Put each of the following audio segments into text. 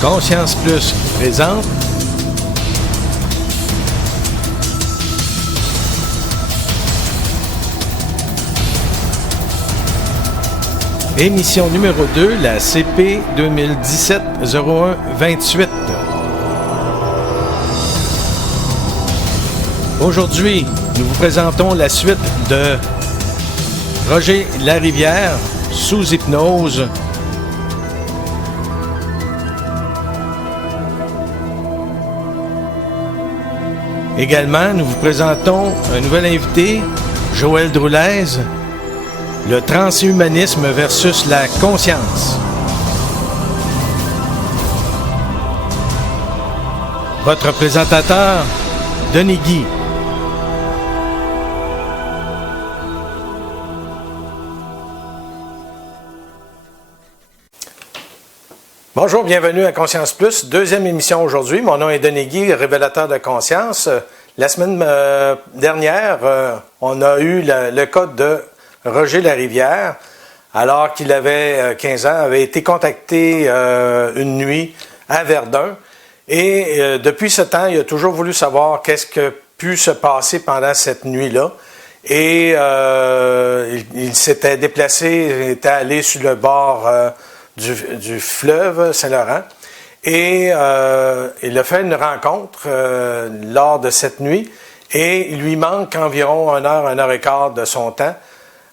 Conscience Plus présente émission numéro 2, la CP 2017-01-28. Aujourd'hui, nous vous présentons la suite de Roger Larivière, sous hypnose. Également, nous vous présentons un nouvel invité, Joël Droulez, le transhumanisme versus la conscience. Votre présentateur, Denis Guy. Bonjour, bienvenue à Conscience Plus, deuxième émission aujourd'hui. Mon nom est Denis Guy, révélateur de conscience. La semaine dernière, on a eu le cas de Roger Larivière, alors qu'il avait 15 ans, avait été contacté une nuit à Verdun. Et depuis ce temps, il a toujours voulu savoir qu'est-ce qui a pu se passer pendant cette nuit-là. Et il s'était déplacé, il était allé sur le bord du fleuve Saint-Laurent. Et il a fait une rencontre lors de cette nuit. Et il lui manque environ 1 heure et quart de son temps,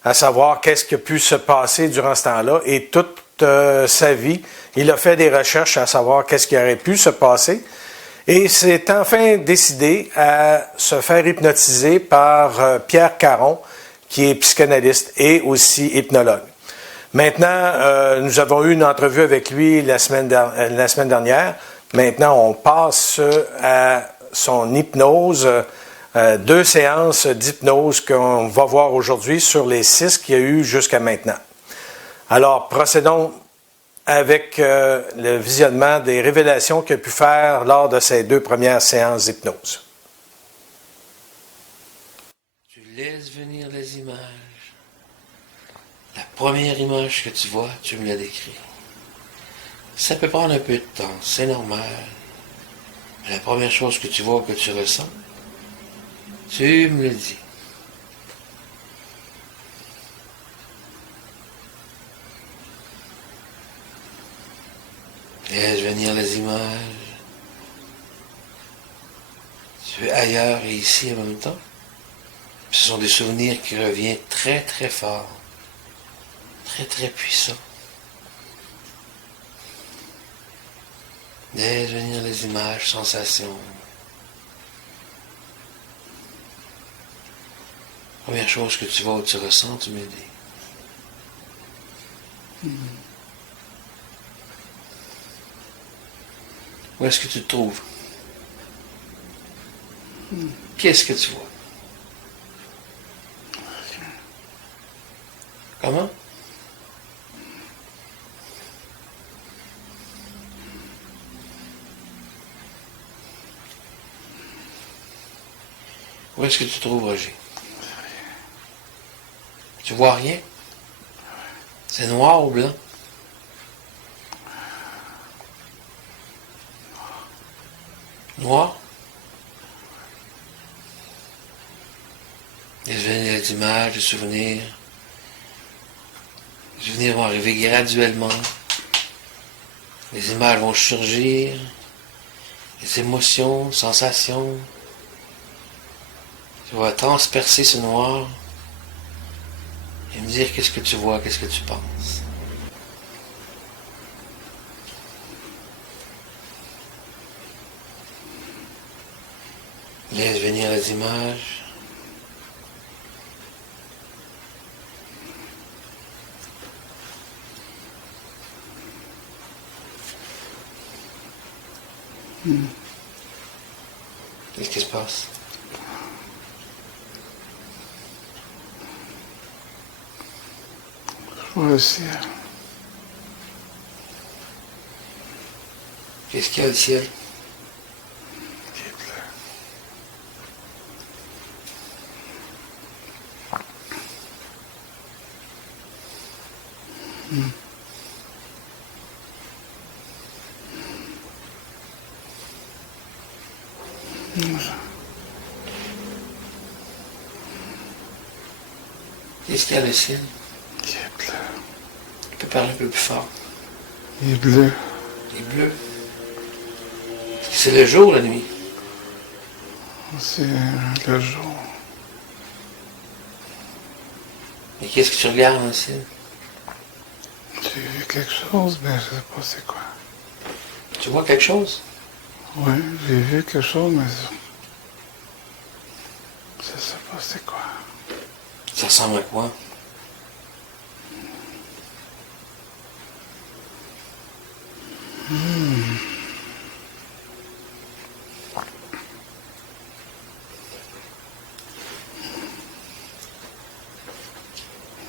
à savoir qu'est-ce qui a pu se passer durant ce temps-là. Et toute sa vie, il a fait des recherches à savoir qu'est-ce qui aurait pu se passer. Et s'est enfin décidé à se faire hypnotiser par Pierre Caron, qui est psychanalyste et aussi hypnologue. Maintenant, nous avons eu une entrevue avec lui la semaine dernière. Maintenant, on passe à son hypnose. 2 séances d'hypnose qu'on va voir aujourd'hui sur les 6 qu'il y a eu jusqu'à maintenant. Alors, procédons avec le visionnement des révélations qu'il a pu faire lors de ces 2 premières séances d'hypnose. Tu laisses venir les images. La première image que tu vois, tu me la décris. Ça peut prendre un peu de temps, c'est normal. Mais la première chose que tu vois, que tu ressens, tu me le dis. Laisse venir les images. Tu es ailleurs et ici en même temps. Ce sont des souvenirs qui reviennent très très fort. Très très puissants. Laisse venir les images, sensations. Première chose que tu vois ou tu ressens, tu me dis. Où est-ce que tu te trouves? Qu'est-ce que tu vois? Comment? Où est-ce que tu te trouves, Roger? Tu vois rien? C'est noir ou blanc? Noir? Les images, les souvenirs. Les souvenirs vont arriver graduellement. Les images vont surgir. Les émotions, sensations. Tu vas transpercer ce noir et me dire qu'est-ce que tu vois, qu'est-ce que tu penses. Laisse venir les images. Qu'est-ce qui se passe? Je vois le ciel. Qu'est-ce qu'il y a le ciel? Qui est bleu. Qu'est-ce qu'il y a le ciel? Il est bleu. Tu peux parler un peu plus fort. Il est bleu. Il est bleu. Est-ce que c'est le jour ou la nuit? C'est le jour. Et qu'est-ce que tu regardes dans le ciel? J'ai vu quelque chose, mais je sais pas c'est quoi. Tu vois quelque chose? Oui, j'ai vu quelque chose, mais je sais pas c'est quoi. Ça ressemble à quoi?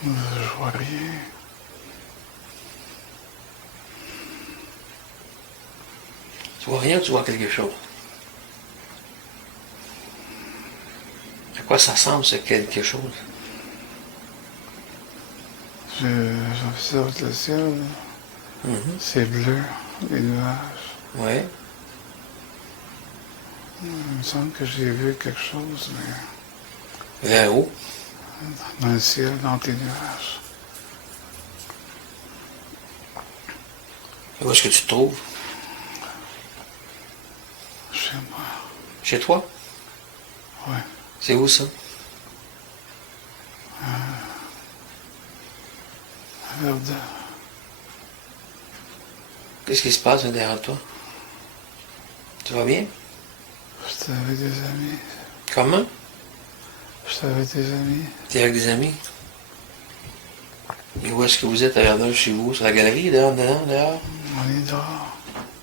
Je vois rien. Tu vois rien ou tu vois quelque chose? À quoi ça ressemble ce quelque chose? J'observe le ciel. C'est bleu, les nuages. Ouais. Il me semble que j'ai vu quelque chose, mais Vers haut. dans le ciel, dans les nuages. Et où est-ce que tu te trouves? Chez moi. Chez toi? Ouais. C'est où ça? Verdun. Qu'est-ce qui se passe derrière toi? Tu vas bien? J'étais avec des amis. Comment? J'étais avec des amis. T'es avec des amis? Et où est-ce que vous êtes à Verdun, chez vous? Sur la galerie, dehors, dedans, dehors? On est dehors.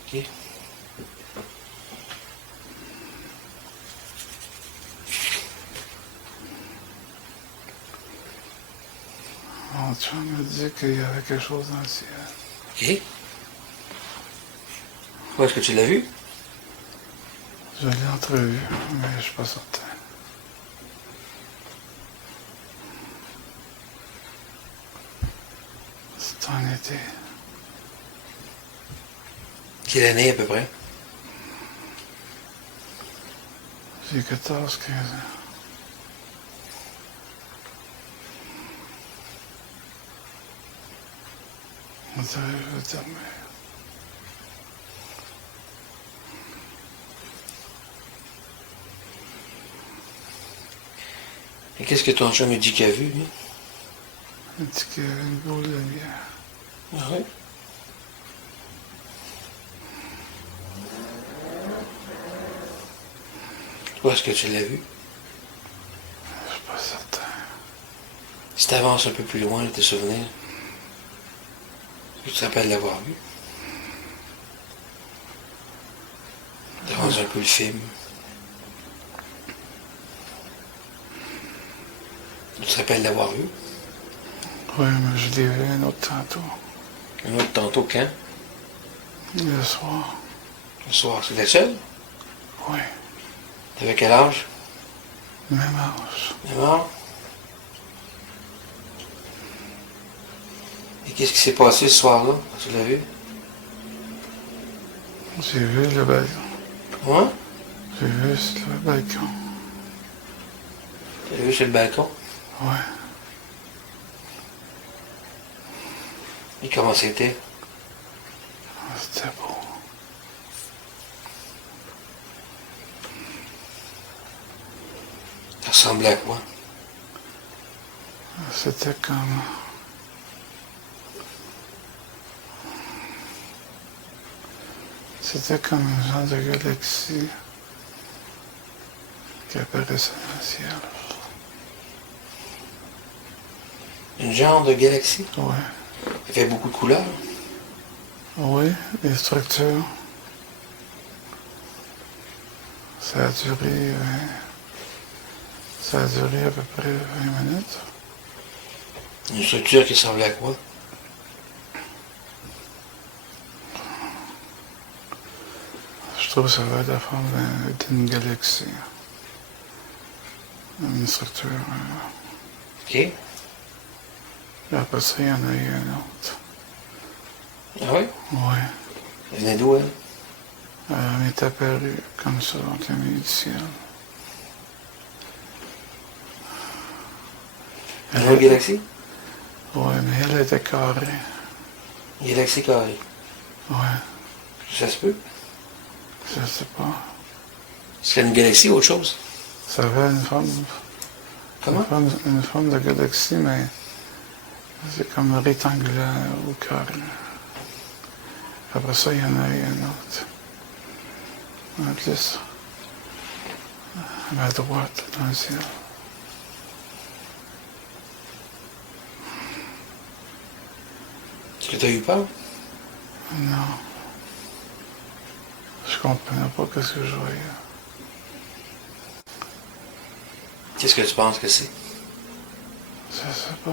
Ok. Mon chum me dit qu'il y avait quelque chose dans le ciel. Ok. Où est-ce que tu l'as vu? Je l'ai entrevu, mais je suis pas certain. C'est en été. Quelle année à peu près? J'ai 14, 15 ans. On dirait que je veux dormir. Et qu'est-ce que ton chum me dit qu'il a vu, lui? Il dit qu'il y avait une boule de lumière. Ah oui? Où est-ce que tu l'as vu? Je suis pas certain. Si tu avances un peu plus loin, tes souvenirs, tu te rappelles l'avoir vu? Tu avances un peu le film. Tu te rappelles l'avoir vu? Oui, mais je l'ai vu un autre tantôt. Un autre tantôt quand? Le soir. Le soir. C'était seul? Oui. T'avais quel âge? Même âge. Même âge? Et qu'est-ce qui s'est passé ce soir-là, quand tu l'as vu? J'ai vu le balcon. Hein? J'ai vu sur le balcon. Tu l'as vu sur le balcon? Ouais. Et comment c'était? C'était beau. Ça ressemblait à quoi? C'était comme... C'était comme un genre de galaxie qui apparaissait dans le ciel. Une genre de galaxie? Ouais. Il fait beaucoup de couleurs. Oui, les structures. Ça a duré... ça a duré à peu près 20 minutes. Une structure qui ressemblait à quoi? Je trouve que ça va être la forme d'une galaxie. Une structure. Ok. Et après ça, il y en a eu un autre. Ah oui? Oui. Elle venait d'où, elle? m'est apparue comme ça dans le milieu du ciel. Dans une galaxie? Oui, mais elle était carrée. Galaxie carrée. Oui, Ça se peut? je sais pas. C'est une galaxie ou autre chose? Ça avait une forme, Comment? une forme de galaxie, mais c'est comme rectangulaire ou carré. Après ça, il y en a eu une autre. En plus, à ma droite, dans le ciel. Est-ce que tu as eu peur? Non. Je comprenais pas ce que je voyais. Qu'est-ce que tu penses que c'est? Je sais pas.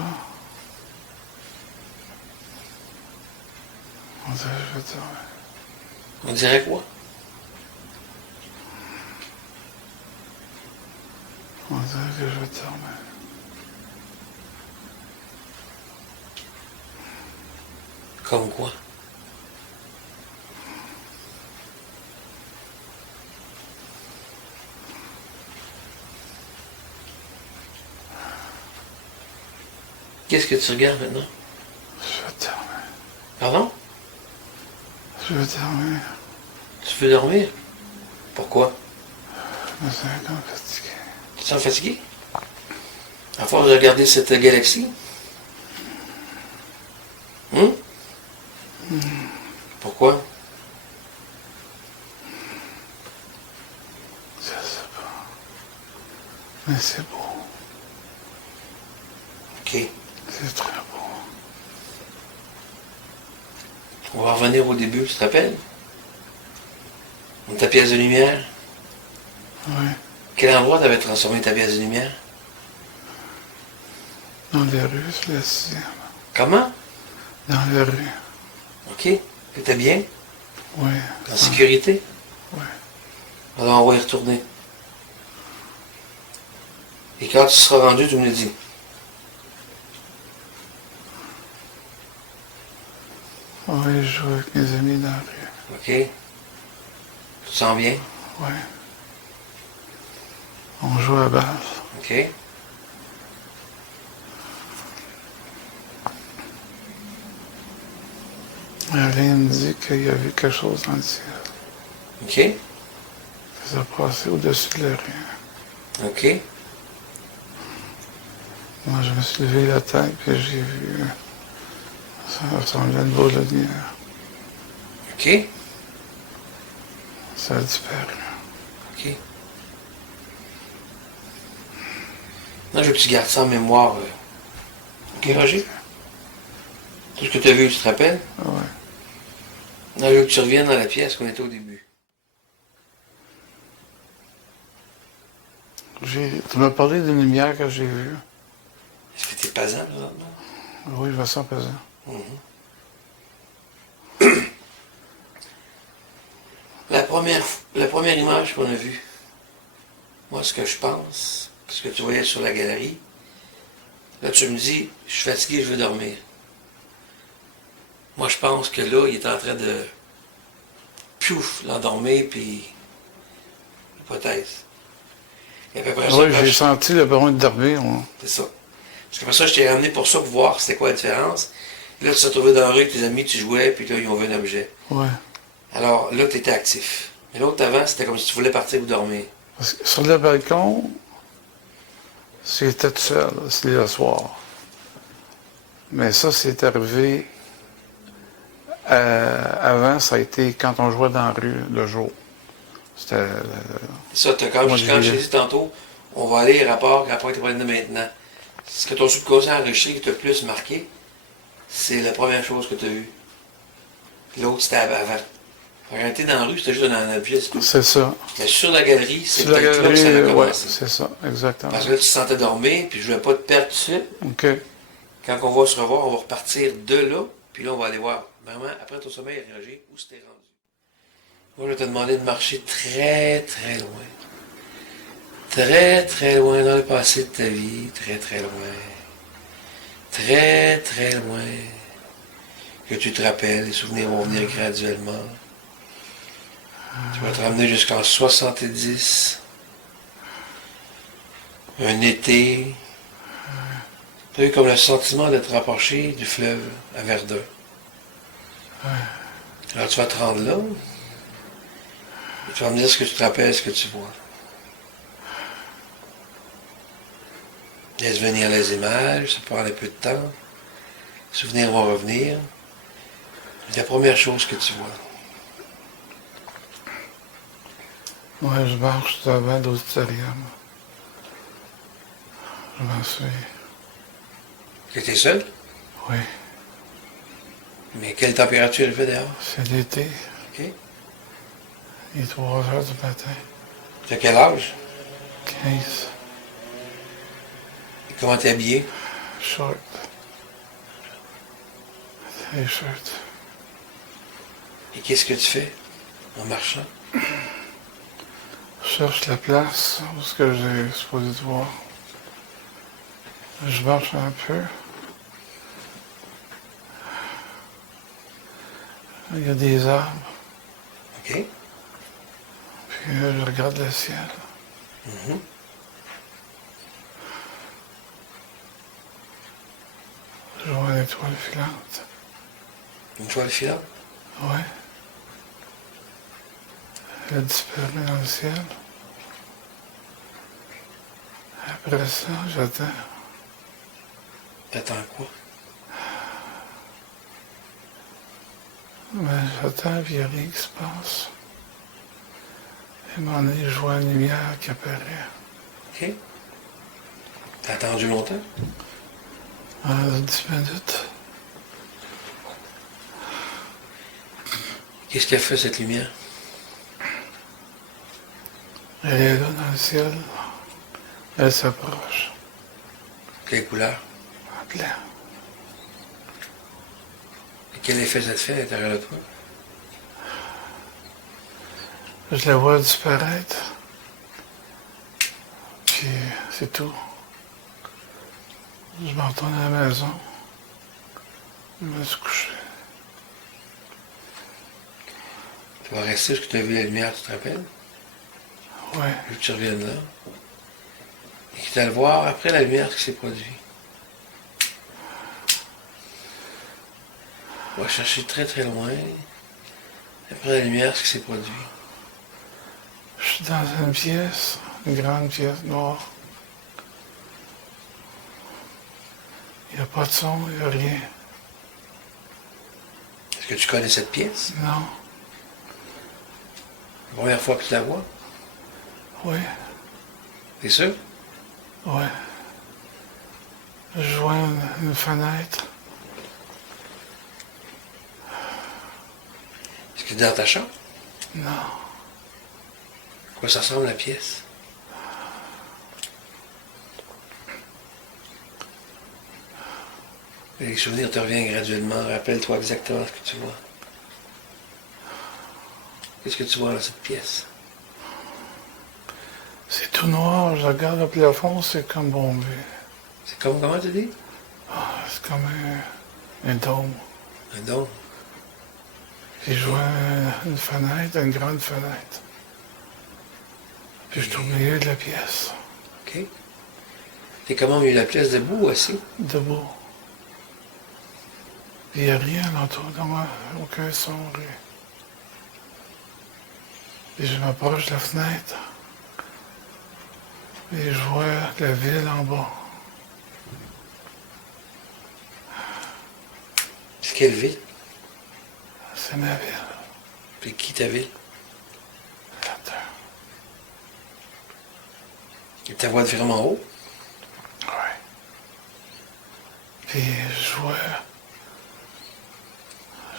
On dirait que je vais dormir. On dirait quoi? On dirait que je vais dormir. Comme quoi? Qu'est-ce que tu regardes maintenant? Je vais dormir. Pardon? Je vais dormir. Tu veux dormir? Pourquoi? Je me sens comme fatigué. Tu te sens fatigué? À force de regarder cette galaxie? Hum? Pourquoi? Je sais pas. Mais c'est beau. OK. C'est très beau. On va revenir au début, tu te rappelles? Ta pièce de lumière? Oui. Quel endroit t'avais transformé ta pièce de lumière? Dans les rues, c'est la sixième. Comment? Dans les rues. OK. T'étais bien? Oui. En sécurité? Oui. Alors on va y retourner. Et quand tu seras rendu, tu me le dis. Oui, je joue avec mes amis dans la rue. OK? Tu te sens bien? Oui. On joue à balle. OK? Alain me dit qu'il y avait quelque chose dans le ciel. OK? Ça a passé au-dessus de la rue. OK? Moi, je me suis levé la tête et j'ai vu. Ça ressemblait à une boule de lumière. OK? Ça a disparu. OK? Là, je veux que tu gardes ça en mémoire. OK, Roger? Tout ce que tu as vu, tu te rappelles? Oui. Là, je veux que tu reviennes dans la pièce qu'on était au début. Tu m'as parlé d'une lumière que j'ai vue. Est-ce que tu es pesant, présentement? Oui, je me sens pesant. La première image qu'on a vue, moi, ce que je pense, ce que tu voyais sur la galerie, là, tu me dis, je suis fatigué, je veux dormir. Moi, je pense que là, il est en train de, piouf, l'endormir, puis, hypothèse. Et puis après ça, Oui, j'ai senti le besoin de dormir, moi. c'est ça. Parce qu'après ça, je t'ai ramené pour ça, pour voir c'était quoi la différence. Là, tu t'es retrouvé dans la rue avec tes amis, tu jouais, puis là, ils ont vu un objet. Oui. Alors, là, tu étais actif. Mais l'autre avant, c'était comme si tu voulais partir ou dormir. Parce que sur le balcon, j'étais tout seul, c'était le soir. Mais ça, c'est arrivé. Avant, ça a été quand on jouait dans la rue le jour. C'était. Ça, quand Moi, je t'ai dit tantôt, on va aller rapport était pas là maintenant. Ce que ton subconscient enregistré qui t'a plus marqué, c'est la première chose que tu as vue. L'autre, c'était avant. En réalité, dans la rue, c'était juste un objet, c'est tout. C'est ça. Mais sur la galerie, c'est Sur la peut-être là que ça a galerie, oui, commencé. c'est ça, exactement. Parce que là, tu te sentais dormir, puis je ne voulais pas te perdre tout de suite. OK. Quand on va se revoir, on va repartir de là, puis là, on va aller voir. Maman, après ton sommeil, Roger, où c'était rendu? Moi, je vais te demander de marcher très, très loin. Très, très loin dans le passé de ta vie. Très, très loin. Très, très loin. Que tu te rappelles, les souvenirs vont venir graduellement. Tu vas te ramener jusqu'en 70. Un été. Tu as eu comme le sentiment d'être rapproché du fleuve à Verdun. Alors tu vas te rendre là. Et tu vas me dire ce que tu te rappelles, ce que tu vois. Laisse venir les images, ça prend un peu de temps. Les souvenirs vont revenir. C'est la première chose que tu vois. Ouais, je marche devant l'auditorium. Je m'en souviens. Tu étais seul? Oui, Mais quelle température il fait dehors? c'est l'été. OK. Il est 3 heures du matin. Tu as quel âge? 15. Et comment t'es habillé? Short. T-shirt. Et qu'est-ce que tu fais en marchant? Je cherche la place où ce que j'ai supposé de voir. Je marche un peu. Il y a des arbres. OK. Puis je regarde le ciel. Mhm. Je vois une étoile filante. Une toile filante? Ouais. Elle a disparu dans le ciel. Après ça, j'attends. T'attends quoi? Ben, j'attends, puis il n'y a rien qui se passe. Et à un moment donné, je vois une lumière qui apparaît. OK. T'as attendu longtemps? En 10 minutes. Qu'est-ce qu'elle fait, cette lumière? Elle est là dans le ciel. Elle s'approche. Quelle couleur? En blanc. Et quel effet ça te fait à l'intérieur de toi? Je la vois disparaître. Puis c'est tout. Je me retourne à la maison. Je me suis couché. Tu vas rester jusqu'à ce que tu as vu la lumière, tu te rappelles? Ouais. Puis tu reviennes là. Et que tu vas le voir après la lumière ce qui s'est produit. On va chercher très très loin. Après la lumière ce qui s'est produit. Je suis dans une pièce, une grande pièce noire. Il n'y a pas de son, il n'y a rien. Est-ce que tu connais cette pièce? Non. La première fois que tu la vois? Oui. T'es sûr? Ouais. Je vois une fenêtre. Est-ce que tu es dans ta chambre? Non. À quoi ça ressemble la pièce? Les souvenirs te reviennent graduellement. Rappelle-toi exactement ce que tu vois. Qu'est-ce que tu vois dans cette pièce? C'est tout noir, je regarde le plafond, c'est comme bombé. C'est comme, comment tu dis? C'est comme un dôme. Un dôme. Puis je vois une fenêtre, une grande fenêtre. Puis je suis au milieu de la pièce, OK. T'es comment au milieu de la pièce, debout ou assis? debout. Puis il n'y a rien autour de moi, aucun son, rien. Puis je m'approche de la fenêtre. Et je vois la ville en bas. C'est quelle ville? C'est ma ville, Puis qui ta ville? la terre. Et ta voix est vraiment haut? Ouais. Puis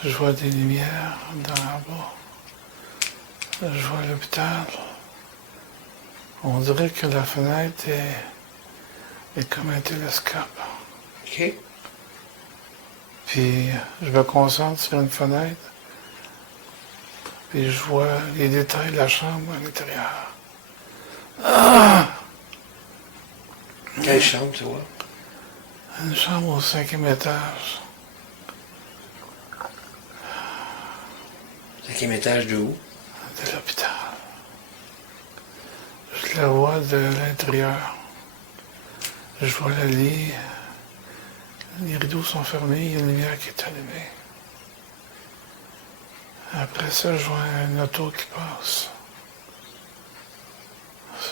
je vois des lumières dans en bas. Je vois l'hôpital. On dirait que la fenêtre est comme un télescope. OK. Puis je me concentre sur une fenêtre. Puis je vois les détails de la chambre à l'intérieur. Quelle chambre, tu vois? Une chambre au 5e étage. 5e étage de où? de l'hôpital. Je la vois de l'intérieur. Je vois le lit. Les rideaux sont fermés, il y a une lumière qui est allumée. Après ça, je vois une auto qui passe.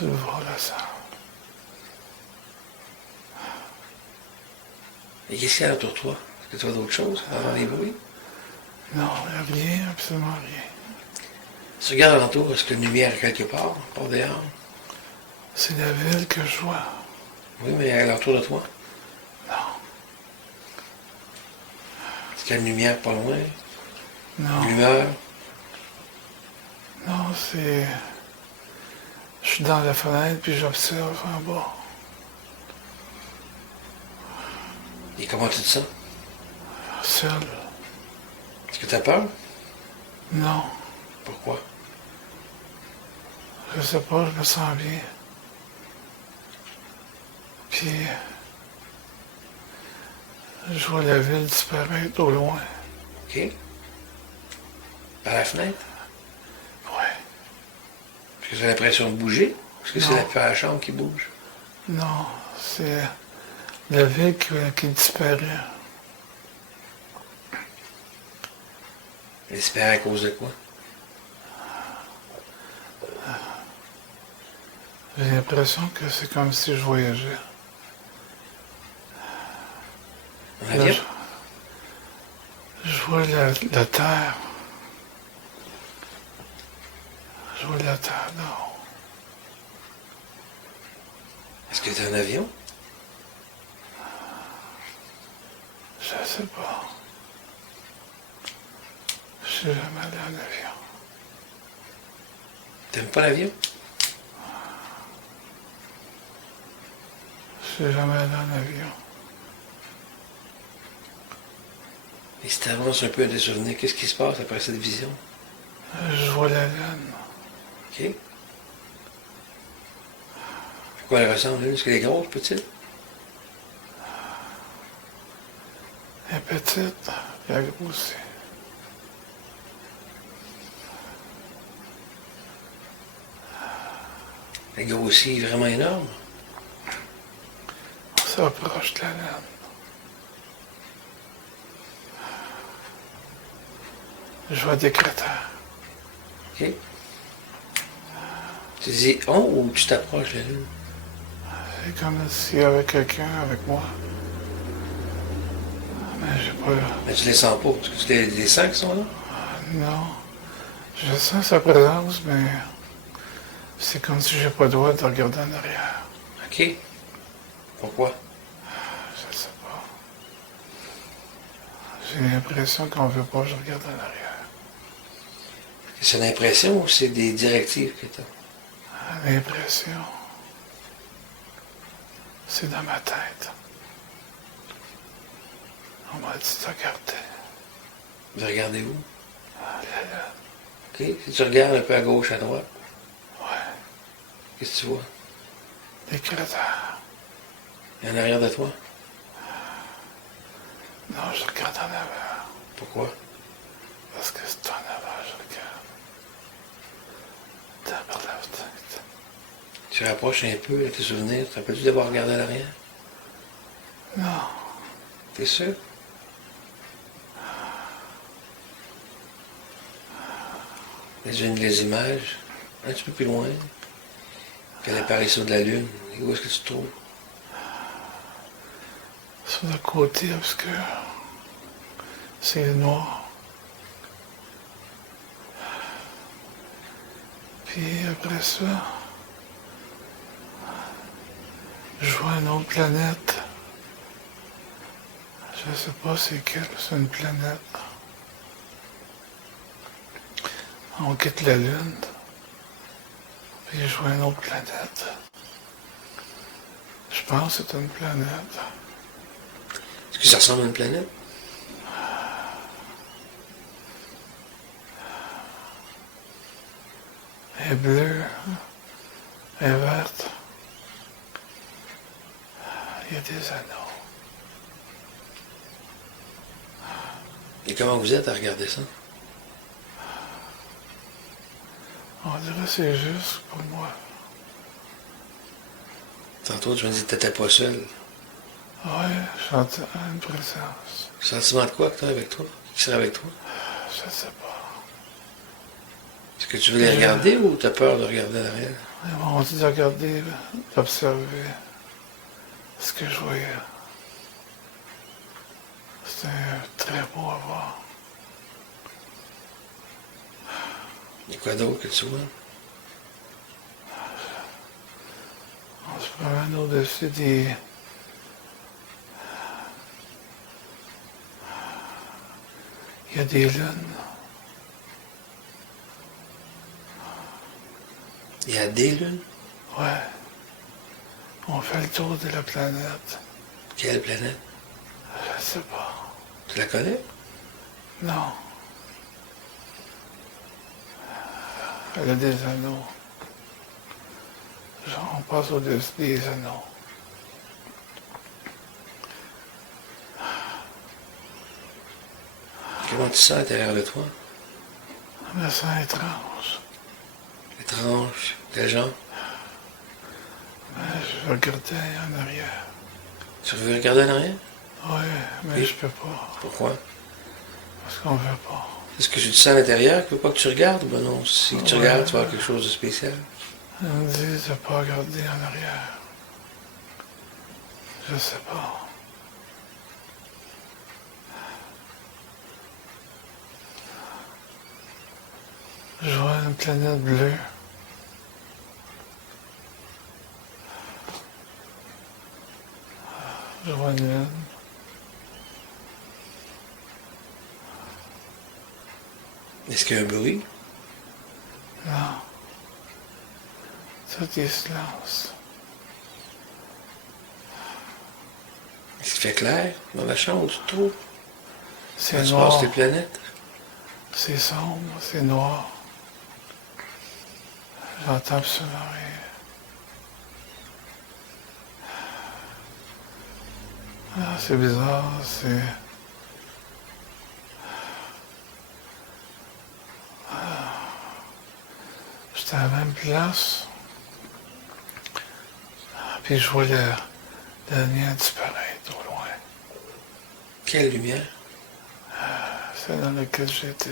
Je vois la salle. Et qu'est-ce qu'il y a autour de toi? Est-ce que tu vois d'autres choses avant les bruits? Non, il n'y a rien, absolument rien. Si tu regardes alentour, est-ce qu'il y a une lumière quelque part, par dehors? C'est la ville que je vois. Oui, mais alentour de toi? Non, Est-ce qu'il y a une lumière pas loin? non, Une lumière? non, c'est... Je suis dans la fenêtre, puis j'observe en bas. Et comment tu te sens? Seul. Est-ce que tu as peur? Non, Pourquoi? je sais pas, je me sens bien. Puis... Je vois la ville disparaître au loin. OK? Par la fenêtre? Ouais. Est-ce que tu as l'impression de bouger? Est-ce que c'est Non. la peur à la chambre qui bouge? Non, c'est la ville qui disparaît. Elle espère à cause de quoi? J'ai l'impression que c'est comme si je voyageais. En Là, avion? je vois la terre. Je vois la terre là. Est-ce que tu es en avion? Je sais pas. Je suis jamais allé en avion. T'aimes pas l'avion? Je suis jamais allé en avion. Et si tu avances un peu à tes souvenirs, qu'est-ce qui se passe après cette vision? Je vois la lune. OK? À quoi elle ressemble, l'une? Est-ce qu'elle est grosse, petite? Elle est petite, puis elle grossit. Elle grossit vraiment énorme. On s'approche de la lune. Je vois des cratères. OK? Tu dis « on » ou tu t'approches de la lune? C'est comme s'il y avait quelqu'un avec moi. Mais j'ai pas... Mais tu les sens pas. Est-ce que tu les sens qui sont là? Non. Je sens sa présence, mais c'est comme si j'ai pas le droit de regarder en arrière. OK. Pourquoi? Je sais pas. J'ai l'impression qu'on veut pas que je regarde en arrière. C'est une impression ou c'est des directives que tu as? L'impression. C'est dans ma tête. On m'a dit de regarder. De regarder où? La lune. OK. Si tu regardes un peu à gauche, à droite, Ouais. qu'est-ce que tu vois? Des cratères. Et en arrière de toi? Non, je regarde en avant. Pourquoi? Parce que c'est en avant, je regarde. Dans par la tête. Tu rapproches un peu à tes souvenirs. Tu rappelles-tu d'avoir regardé à l'arrière? Non. T'es sûr? J'ai une des images, un petit peu plus loin, que l'apparition de la Lune. Et où est-ce que tu te trouves? Sur le côté obscur. C'est noir. Puis après ça, je vois une autre planète. Je sais pas c'est quelle, c'est une planète. On quitte la Lune. Puis je vois une autre planète. Je pense que c'est une planète. Est-ce que ça ressemble à une planète? Elle est bleue. Elle est verte. Il y a des anneaux. Et comment vous êtes à regarder ça? On dirait que c'est juste pour moi. Tantôt, tu m'as dit que tu n'étais pas seul. Ouais, j'entends une présence. Sentiment de quoi que tu as avec toi? Qui serait avec toi? Je sais pas. Est-ce que tu veux les regarder ou tu as peur de regarder en arrière? Ils m'ont dit de regarder, d'observer ce que je voyais. C'était très beau à voir. Il y a quoi d'autre que tu vois? On se promène au-dessus des... Il y a des lunes. Il y a des lunes? Ouais. On fait le tour de la planète. Quelle planète? Je sais pas. Tu la connais? Non. Elle a des anneaux. Genre, on passe au-dessus des anneaux. Comment tu sens à l'intérieur de toi? Je me sens étrange. Étrange. Quel genre? Mais je regardais en arrière. Tu veux regarder en arrière? Oui, mais Oui. je peux pas. Pourquoi? Parce qu'on veut pas. Est-ce que tu te sens à l'intérieur qu'il ne faut pas que tu regardes? Ben non, si tu Ouais. regardes, tu vas avoir quelque chose de spécial. Ils me disent de pas regarder en arrière. Je sais pas. Je vois une planète bleue. Je vois une lune. Est-ce qu'il y a un bruit? Non. Tout est silence. Est-ce qu'il fait clair dans la chambre où tu te trouves? C'est Quand tu noir. passes tes planètes? C'est sombre, c'est noir. J'entends absolument rien. Ah, c'est bizarre, c'est... J'étais à la même place. Puis je vois la lumière disparaître au loin. Quelle lumière? Celle dans laquelle j'étais.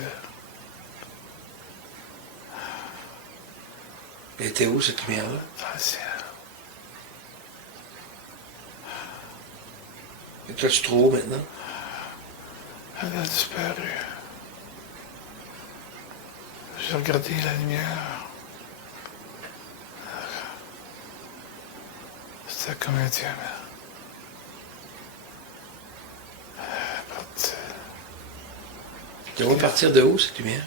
Elle était où cette lumière-là? Dans le ciel. Et toi, tu te trouves où maintenant? Elle a disparu. J'ai regardé la lumière. C'était comme un diamant. Parti. Tu vas partir de où cette lumière?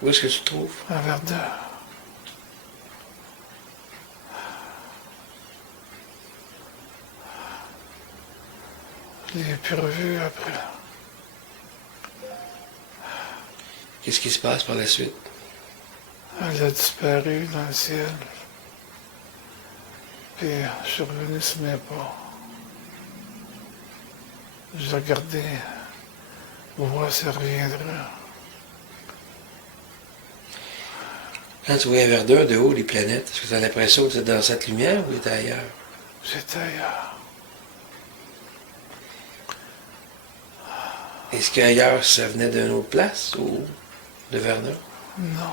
Où est-ce que tu te trouves? Un verdeur. Je l'ai plus revu après. Qu'est-ce qui se passe par la suite? Elle a disparu dans le ciel. Puis je suis revenu sur mes pas. Je regardais voir si elle reviendra. Quand tu voyais un verdeur de haut, les planètes, est-ce que tu as l'impression que tu étais dans cette lumière ou tu étais ailleurs? J'étais ailleurs. Est-ce qu'ailleurs, ça venait d'une autre place ou de Verdun? Non.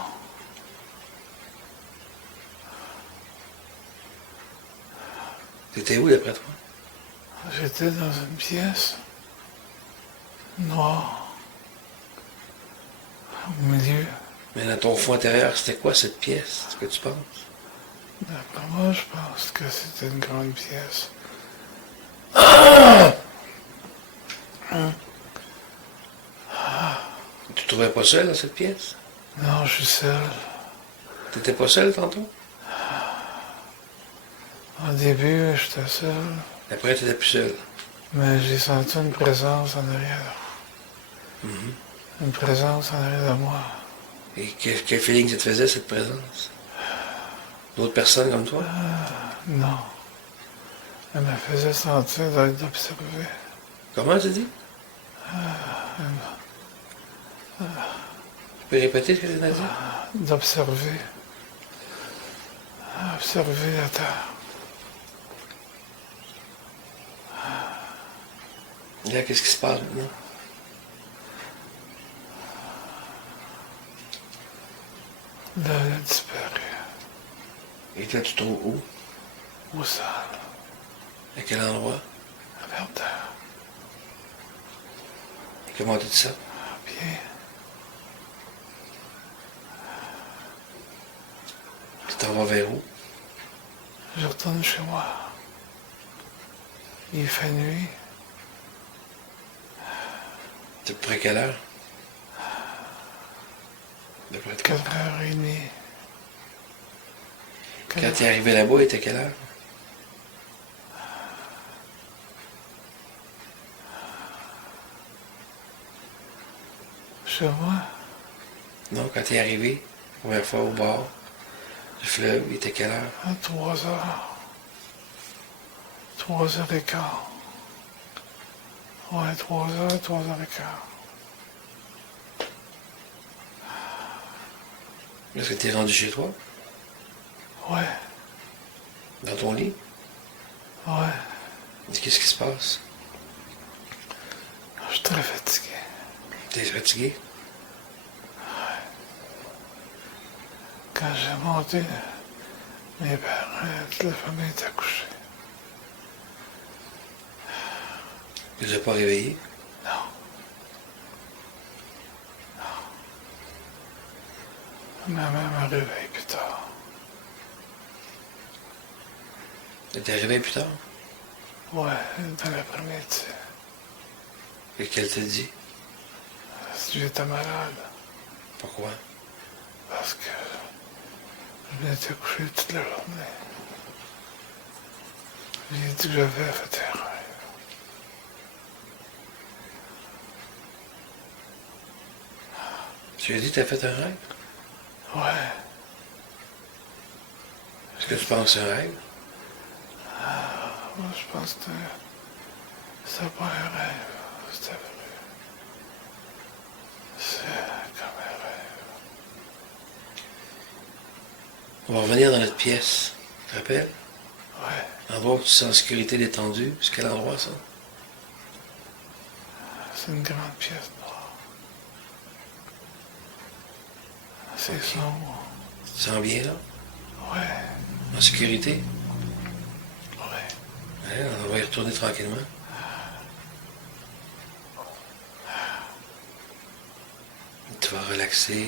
C'était où d'après toi? J'étais dans une pièce noire au milieu. Mais dans ton fond intérieur, c'était quoi cette pièce? Est-ce que tu penses? D'après moi, je pense que c'était une grande pièce. Tu te trouvais pas seul dans cette pièce? Non, je suis seul. Tu n'étais pas seul tantôt? Au début, j'étais seul, Après, tu n'étais plus seul. mais j'ai senti une présence en arrière. Une présence en arrière de moi. Et quel feeling ça te faisait, cette présence? D'autres personnes comme toi? Non. Elle me faisait sentir d'être observé. Comment tu dis? peux répéter ce que tu as dit? D'observer. Observer la Terre. Là, qu'est-ce qui se passe maintenant? Là, elle a disparu. Et là, tu trouves où? Au sol. À quel endroit? Vers terre. Et comment tu dis ça? Bien. Tu t'en vas vers où? Je retourne chez moi. Il fait nuit. C'est à peu près quelle heure? De près de 4h30. Quand tu es arrivé là-bas, il était quelle heure? Chez moi, Non, quand tu es arrivé, la première fois au bord du fleuve, il était quelle heure? à 3h. 3h15. Ouais, 3h, 3h15. Est-ce que tu es rendu chez toi? Ouais, Dans ton lit? ouais. Qu'est-ce qui se passe? Je suis très fatigué. T'es fatigué? Quand j'ai monté, mes parents, toute la famille était couchée. Tu les as pas réveillés? Non. Ma mère m'a réveillé plus tard. Tu es arrivé plus tard? Ouais, dans l'après-midi. Et qu'elle t'a dit? Si j'étais malade, Pourquoi? parce que je m'étais couché toute la journée. J'ai dit que j'avais fait un rêve. Tu as dit que tu as fait un rêve? Ouais, Est-ce que tu penses que c'est un rêve? moi je pense que c'était pas un rêve, c'était vrai. C'est comme un rêve. On va revenir dans notre pièce. Tu te rappelles? Ouais, L'endroit où tu te sens en sécurité, détendu. C'est quel endroit, ça? c'est une grande pièce noire. C'est sombre. Tu te sens bien, là? Ouais, En sécurité? ouais. Ouais, on va y retourner tranquillement. Tu vas relaxer.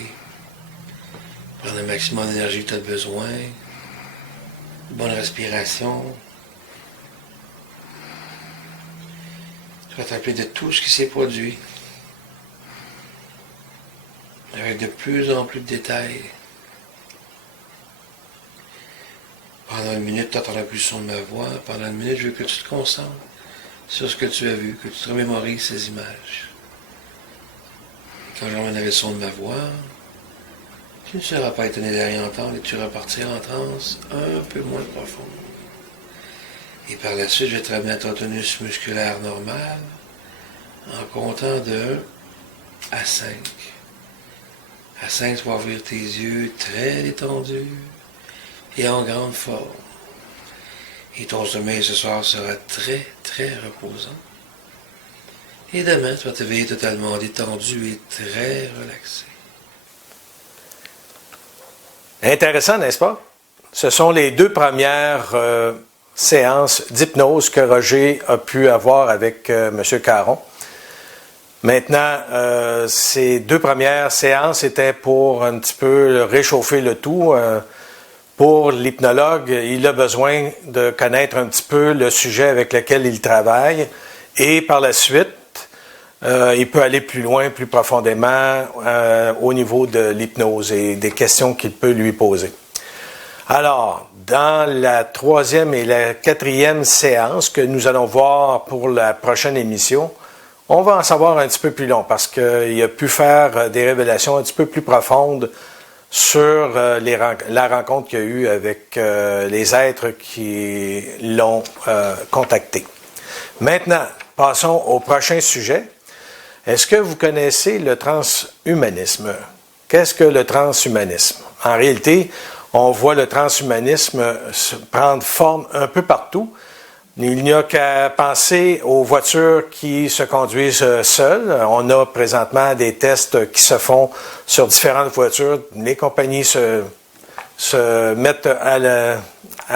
Prendre le maximum d'énergie que tu as besoin. Bonne respiration. Tu vas t'appeler de tout ce qui s'est produit. Avec de plus en plus de détails. Pendant une minute, tu n'entendras plus le son de ma voix. Pendant une minute, je veux que tu te concentres sur ce que tu as vu, que tu te remémorises ces images. Quand j'emmènerai le son de ma voix, tu ne seras pas étonné de rien entendre et tu repartiras en transe un peu moins profonde. Et par la suite, je vais te ramener à ton tonus musculaire normal en comptant de 1 à 5. À 5, tu vas ouvrir tes yeux très détendus et en grande forme. Et ton sommeil ce soir sera très, très reposant. Et demain, tu vas te réveiller totalement détendu et très relaxé. Intéressant, n'est-ce pas? Ce sont les deux premières séances d'hypnose que Roger a pu avoir avec M. Caron. Maintenant, ces deux premières séances étaient pour un petit peu réchauffer le tout. Pour l'hypnologue, il a besoin de connaître un petit peu le sujet avec lequel il travaille et par la suite, il peut aller plus loin, plus profondément au niveau de l'hypnose et des questions qu'il peut lui poser. Alors, dans la 3e et la 4e séance que nous allons voir pour la prochaine émission, on va en savoir un petit peu plus long parce qu'il a pu faire des révélations un petit peu plus profondes sur la rencontre qu'il y a eu avec les êtres qui l'ont contacté. Maintenant, passons au prochain sujet. Est-ce que vous connaissez le transhumanisme? Qu'est-ce que le transhumanisme? En réalité, on voit le transhumanisme prendre forme un peu partout. Il n'y a qu'à penser aux voitures qui se conduisent seules. On a présentement des tests qui se font sur différentes voitures. Les compagnies se mettent à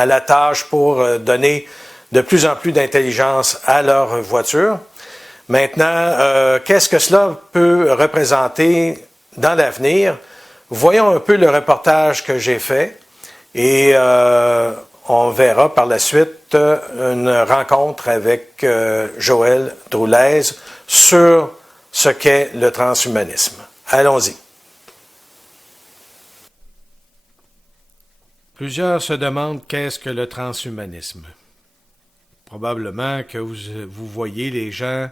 la tâche pour donner de plus en plus d'intelligence à leur voiture. Maintenant, qu'est-ce que cela peut représenter dans l'avenir? Voyons un peu le reportage que j'ai fait et on verra par la suite une rencontre avec Joël Droulez sur ce qu'est le transhumanisme. Allons-y. Plusieurs se demandent qu'est-ce que le transhumanisme. Probablement que vous voyez les gens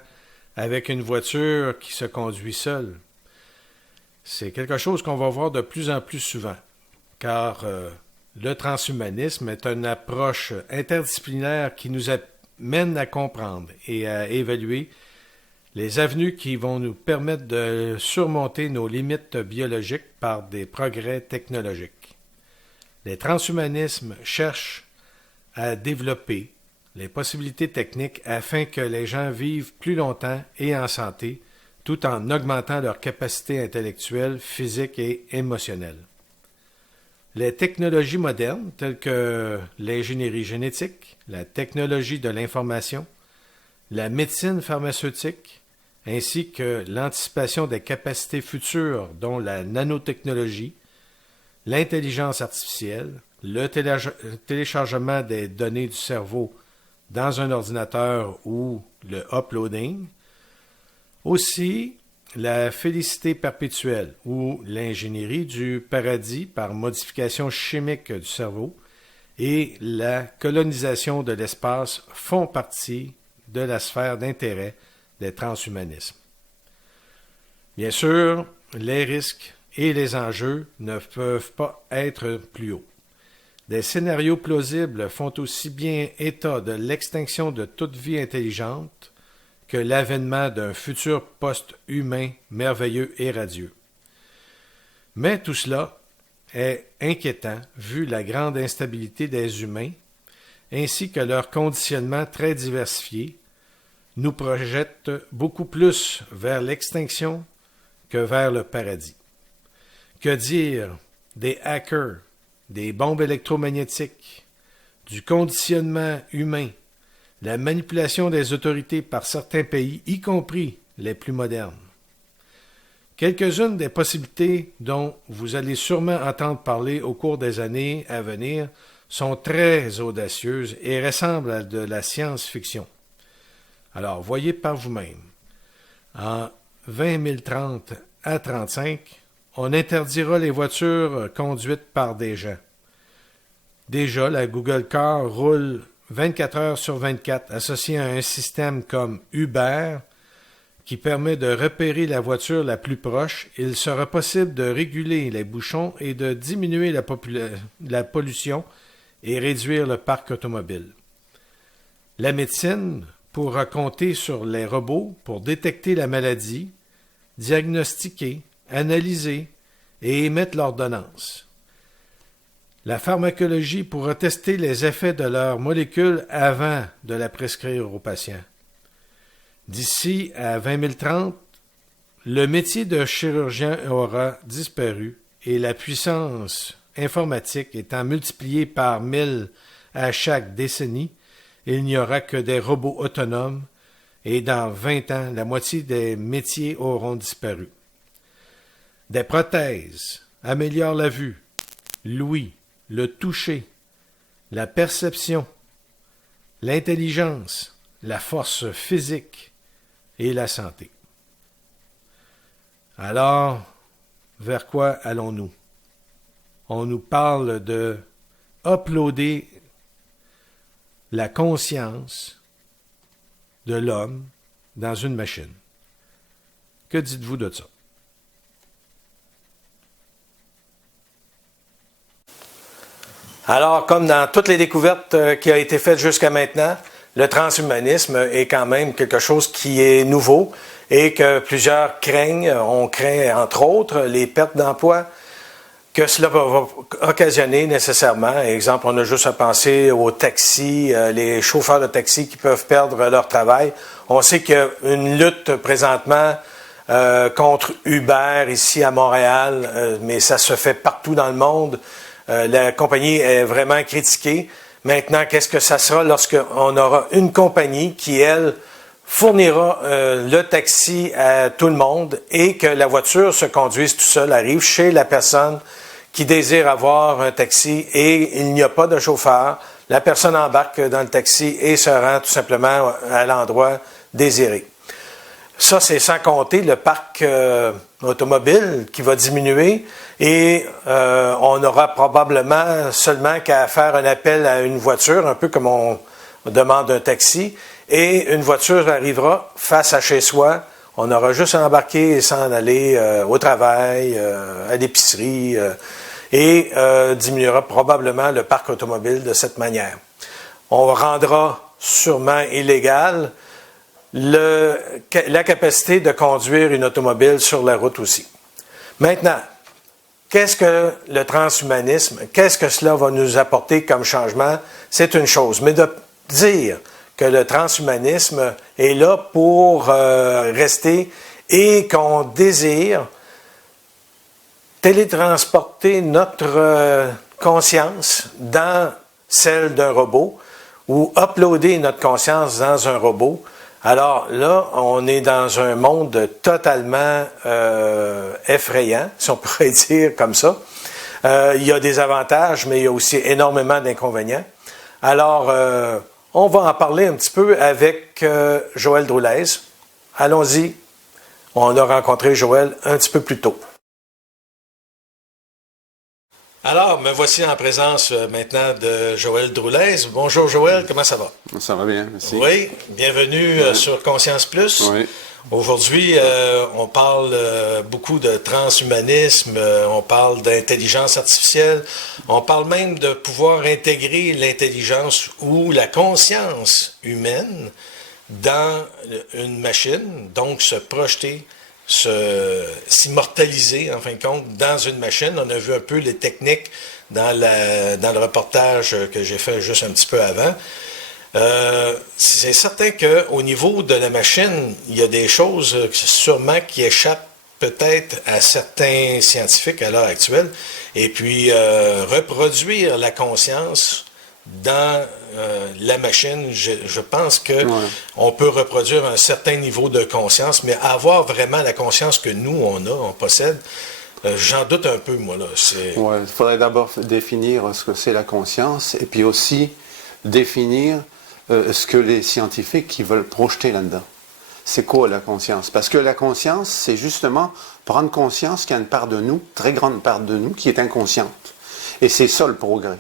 avec une voiture qui se conduit seule. C'est quelque chose qu'on va voir de plus en plus souvent, car le transhumanisme est une approche interdisciplinaire qui nous amène à comprendre et à évaluer les avenues qui vont nous permettre de surmonter nos limites biologiques par des progrès technologiques. Les transhumanismes cherchent à développer les possibilités techniques afin que les gens vivent plus longtemps et en santé, tout en augmentant leurs capacités intellectuelles, physiques et émotionnelles. Les technologies modernes, telles que l'ingénierie génétique, la technologie de l'information, la médecine pharmaceutique, ainsi que l'anticipation des capacités futures, dont la nanotechnologie, l'intelligence artificielle, le téléchargement des données du cerveau dans un ordinateur ou le uploading, aussi la félicité perpétuelle ou l'ingénierie du paradis par modification chimique du cerveau et la colonisation de l'espace font partie de la sphère d'intérêt des transhumanismes. Bien sûr, les risques et les enjeux ne peuvent pas être plus hauts. Des scénarios plausibles font aussi bien état de l'extinction de toute vie intelligente que l'avènement d'un futur post-humain merveilleux et radieux. Mais tout cela est inquiétant vu la grande instabilité des humains ainsi que leur conditionnement très diversifié nous projette beaucoup plus vers l'extinction que vers le paradis. Que dire des hackers, des bombes électromagnétiques, du conditionnement humain, la manipulation des autorités par certains pays, y compris les plus modernes. Quelques-unes des possibilités dont vous allez sûrement entendre parler au cours des années à venir sont très audacieuses et ressemblent à de la science-fiction. Alors, voyez par vous-même. En 2030 à 35, on interdira les voitures conduites par des gens. Déjà, la Google Car roule 24 heures sur 24, associée à un système comme Uber, qui permet de repérer la voiture la plus proche. Il sera possible de réguler les bouchons et de diminuer la pollution et réduire le parc automobile. La médecine pourra compter sur les robots pour détecter la maladie, diagnostiquer, analyser et émettre l'ordonnance. La pharmacologie pourra tester les effets de leurs molécules avant de la prescrire aux patients. D'ici à 2030, le métier de chirurgien aura disparu et la puissance informatique étant multipliée par 1000 à chaque décennie, il n'y aura que des robots autonomes et dans 20 ans, la moitié des métiers auront disparu. Des prothèses améliorent la vue, l'ouïe, le toucher, la perception, l'intelligence, la force physique et la santé. Alors, vers quoi allons-nous? On nous parle de uploader la conscience de l'homme dans une machine. Que dites-vous de ça? Alors, comme dans toutes les découvertes qui ont été faites jusqu'à maintenant, le transhumanisme est quand même quelque chose qui est nouveau et que plusieurs craignent. On craint, entre autres, les pertes d'emploi que cela va occasionner nécessairement. Exemple, on a juste à penser aux taxis, les chauffeurs de taxi qui peuvent perdre leur travail. On sait qu'il y a une lutte présentement contre Uber ici à Montréal, mais ça se fait partout dans le monde. La compagnie est vraiment critiquée. Maintenant, qu'est-ce que ça sera lorsqu'on aura une compagnie qui, elle, fournira le taxi à tout le monde et que la voiture se conduise tout seul, arrive chez la personne qui désire avoir un taxi et il n'y a pas de chauffeur. La personne embarque dans le taxi et se rend tout simplement à l'endroit désiré. Ça, c'est sans compter le parc automobile qui va diminuer et on aura probablement seulement qu'à faire un appel à une voiture, un peu comme on demande un taxi, et une voiture arrivera face à chez soi. On aura juste à embarquer et s'en aller au travail, à l'épicerie, et diminuera probablement le parc automobile de cette manière. On rendra sûrement illégal la capacité de conduire une automobile sur la route aussi. Maintenant, qu'est-ce que le transhumanisme, qu'est-ce que cela va nous apporter comme changement? C'est une chose, mais de dire que le transhumanisme est là pour rester et qu'on désire télétransporter notre conscience dans celle d'un robot ou uploader notre conscience dans un robot. Alors là, on est dans un monde totalement effrayant, si on pourrait dire comme ça. Il y a des avantages, mais il y a aussi énormément d'inconvénients. Alors, on va en parler un petit peu avec Joël Droulez. Allons-y. On a rencontré Joël un petit peu plus tôt. Alors, me voici en présence maintenant de Joël Droulez. Bonjour Joël, comment ça va? Ça va bien, merci. Oui, bienvenue sur Conscience Plus. Oui. Aujourd'hui, on parle beaucoup de transhumanisme, on parle d'intelligence artificielle, on parle même de pouvoir intégrer l'intelligence ou la conscience humaine dans une machine, donc se projeter, s'immortaliser, en fin de compte, dans une machine. On a vu un peu les techniques dans le reportage que j'ai fait juste un petit peu avant. C'est certain qu'au niveau de la machine, il y a des choses sûrement qui échappent peut-être à certains scientifiques à l'heure actuelle. Et puis, reproduire la conscience dans la machine, je pense que on peut reproduire un certain niveau de conscience, mais avoir vraiment la conscience que nous, on possède, j'en doute un peu, moi. Il faudrait d'abord définir ce que c'est la conscience et puis aussi définir ce que les scientifiques qui veulent projeter là-dedans. C'est quoi la conscience? Parce que la conscience, c'est justement prendre conscience qu'il y a une part de nous, très grande part de nous, qui est inconsciente. Et c'est ça le progrès.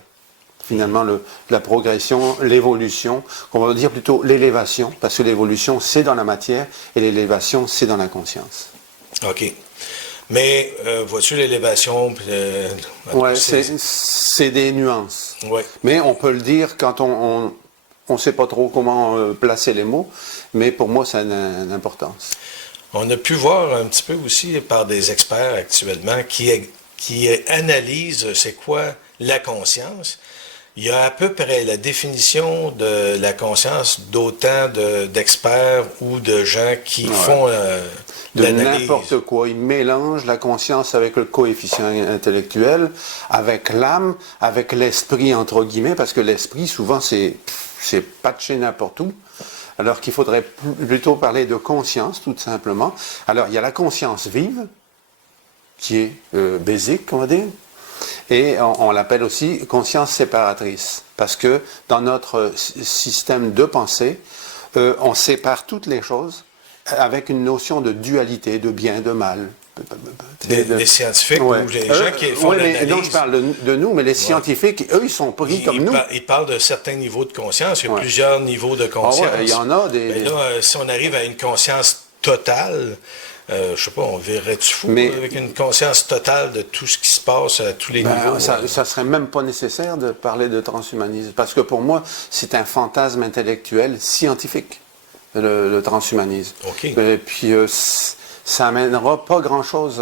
Finalement, la progression, l'évolution, on va dire plutôt l'élévation, parce que l'évolution, c'est dans la matière, et l'élévation, c'est dans la conscience. OK. Mais, vois-tu l'élévation? Oui, c'est des nuances. Ouais. Mais on peut le dire quand on ne sait pas trop comment placer les mots, mais pour moi, ça a une importance. On a pu voir un petit peu aussi par des experts actuellement qui analysent c'est quoi la conscience. Il y a à peu près la définition de la conscience d'autant d'experts ou de gens qui font de l'analyse. N'importe quoi. Ils mélangent la conscience avec le coefficient intellectuel, avec l'âme, avec l'esprit, entre guillemets, parce que l'esprit, souvent, c'est patché n'importe où. Alors qu'il faudrait plutôt parler de conscience, tout simplement. Alors, il y a la conscience vive, qui est basique, on va dire. Et on l'appelle aussi conscience séparatrice, parce que dans notre système de pensée, on sépare toutes les choses avec une notion de dualité, de bien, de mal. Les scientifiques ou les gens qui font l'analyse. Non, je parle de nous, mais les scientifiques, eux, ils sont pris comme nous. Ils parlent de certains niveaux de conscience. Il y a plusieurs niveaux de conscience. Il y en a des... Mais là, si on arrive à une conscience totale, je sais pas, on verrait-tu fou Mais- avec une conscience totale de tout ce qui se passe à tous les Ben, niveaux? ça serait même pas nécessaire de parler de transhumanisme, parce que pour moi, c'est un fantasme intellectuel scientifique, le transhumanisme. OK. Et puis, ça amènera pas grand-chose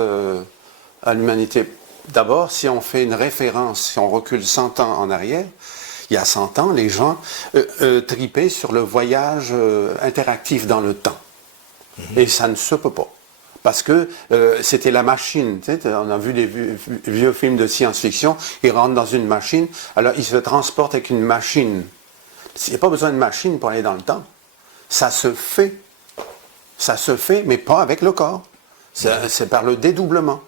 à l'humanité. D'abord, si on fait une référence, si on recule 100 ans en arrière, il y a 100 ans, les gens tripaient sur le voyage interactif dans le temps. Et ça ne se peut pas. Parce que c'était la machine. Tu sais, on a vu des vieux films de science-fiction, ils rentrent dans une machine, alors ils se transportent avec une machine. Il n'y a pas besoin de machine pour aller dans le temps. Ça se fait. Ça se fait, mais pas avec le corps. C'est par le dédoublement.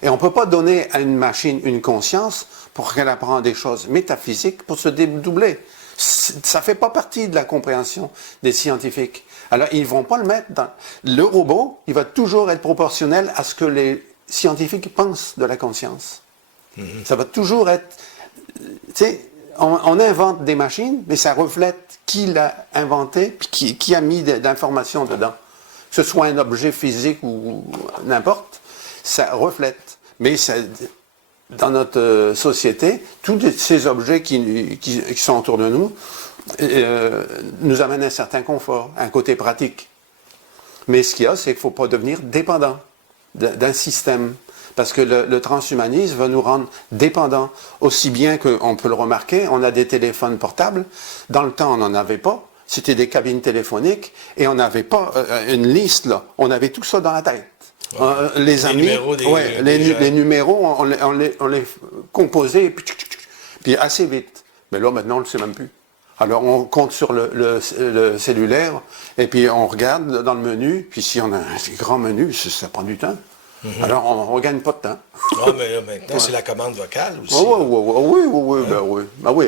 Et on ne peut pas donner à une machine une conscience pour qu'elle apprenne des choses métaphysiques pour se dédoubler. Ça ne fait pas partie de la compréhension des scientifiques. Alors, ils ne vont pas le mettre dans... Le robot, il va toujours être proportionnel à ce que les scientifiques pensent de la conscience. Ça va toujours être... Tu sais, on invente des machines, mais ça reflète qui l'a inventé, puis qui a mis d'informations dedans. Que ce soit un objet physique ou n'importe, ça reflète. Mais ça, dans notre société, tous ces objets qui sont autour de nous nous amènent un certain confort, un côté pratique. Mais ce qu'il y a, c'est qu'il ne faut pas devenir dépendant d'un système. Parce que le transhumanisme va nous rendre dépendants. Aussi bien qu'on peut le remarquer, on a des téléphones portables. Dans le temps, on n'en avait pas. C'était des cabines téléphoniques et on n'avait pas une liste, là. On avait tout ça dans la tête. Les amis, numéros les numéros, on les composait puis assez vite. Mais là, maintenant, on ne le sait même plus. Alors, on compte sur le cellulaire et puis on regarde dans le menu. Puis si on a un grand menu, ça prend du temps. Alors, on ne gagne pas de temps. Ah, mais là, maintenant, c'est la commande vocale aussi. Oui,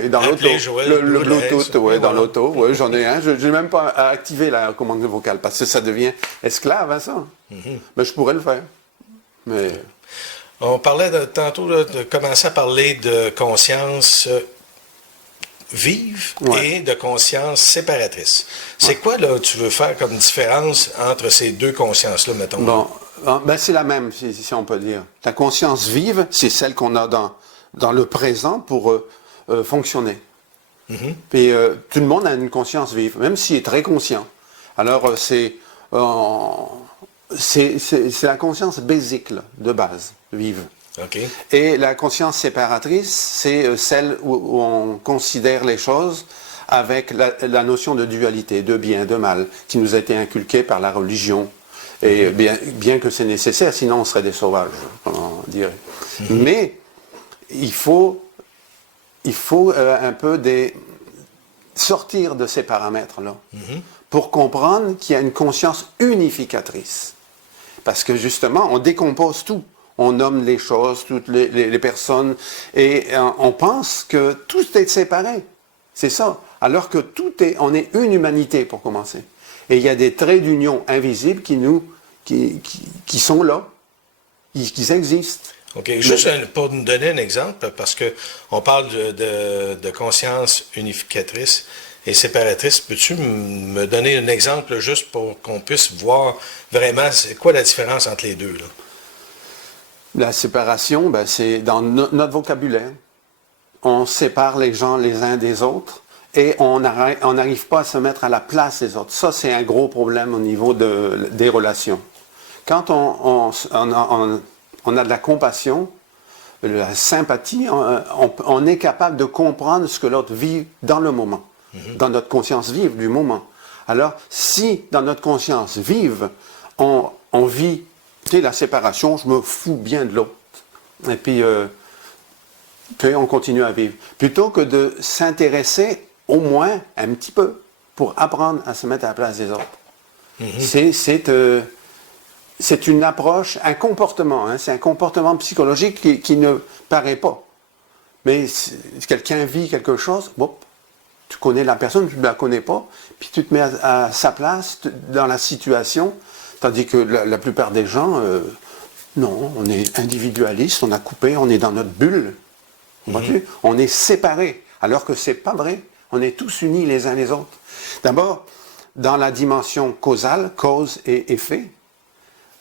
dans l'auto. Appeler Joël Le Bloulet, Bluetooth, ça. oui, dans Voilà. l'auto. Oui, j'en ai un. Je n'ai même pas à activer la commande vocale parce que ça devient esclave, hein, ça. Mais je pourrais le faire. Mais On parlait tantôt là, de commencer à parler de conscience vive Ouais. et de conscience séparatrice. C'est quoi, là, tu veux faire comme différence entre ces deux consciences-là, mettons? bon, ben, c'est la même, si on peut dire. La conscience vive, c'est celle qu'on a dans le présent pour fonctionner. Puis tout le monde a une conscience vive, même s'il est très conscient. Alors c'est la conscience basique, là, de base, vive. OK. Et la conscience séparatrice, c'est celle où on considère les choses avec la notion de dualité, de bien, de mal, qui nous a été inculquée par la religion. Et bien que c'est nécessaire, sinon on serait des sauvages, on dirait. Mais il faut un peu sortir de ces paramètres-là pour comprendre qu'il y a une conscience unificatrice. Parce que justement, on décompose tout. On nomme les choses, toutes les personnes, et on pense que tout est séparé. C'est ça. Alors que on est une humanité pour commencer. Et il y a des traits d'union invisibles qui sont là, qui existent. OK. Juste pour nous donner un exemple, parce qu'on parle de conscience unificatrice et séparatrice, peux-tu me donner un exemple juste pour qu'on puisse voir vraiment c'est quoi la différence entre les deux, là? La séparation, ben, c'est dans notre vocabulaire. On sépare les gens les uns des autres et on n'arrive pas à se mettre à la place des autres. Ça, c'est un gros problème au niveau des relations. Quand on a de la compassion, de la sympathie, on est capable de comprendre ce que l'autre vit dans le moment, dans notre conscience vive du moment. Alors, si dans notre conscience vive, on vit la séparation, je me fous bien de l'autre. Et puis on continue à vivre. Plutôt que de s'intéresser au moins un petit peu pour apprendre à se mettre à la place des autres. C'est une approche, un comportement, hein, c'est un comportement psychologique qui ne paraît pas. Mais si quelqu'un vit quelque chose, bon, tu connais la personne, tu ne la connais pas, puis tu te mets à sa place dans la situation. Tandis que la plupart des gens, non, on est individualiste, on a coupé, on est dans notre bulle. On est séparés, alors que ce n'est pas vrai. On est tous unis les uns les autres. D'abord, dans la dimension causale, cause et effet,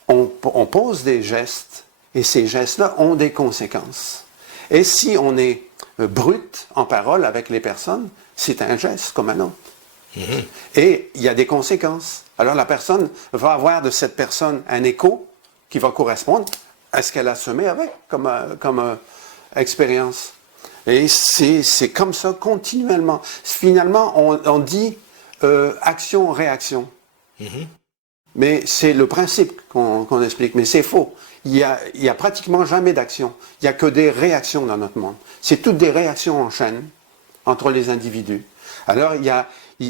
on pose des gestes et ces gestes-là ont des conséquences. Et si on est brut en parole avec les personnes, c'est un geste comme un autre. Et il y a des conséquences. Alors la personne va avoir de cette personne un écho qui va correspondre à ce qu'elle a semé avec comme expérience. Et c'est comme ça continuellement. Finalement, on dit action-réaction. Mais c'est le principe qu'on explique, mais c'est faux. Il y a pratiquement jamais d'action. Il n'y a que des réactions dans notre monde. C'est toutes des réactions en chaîne entre les individus. Alors, il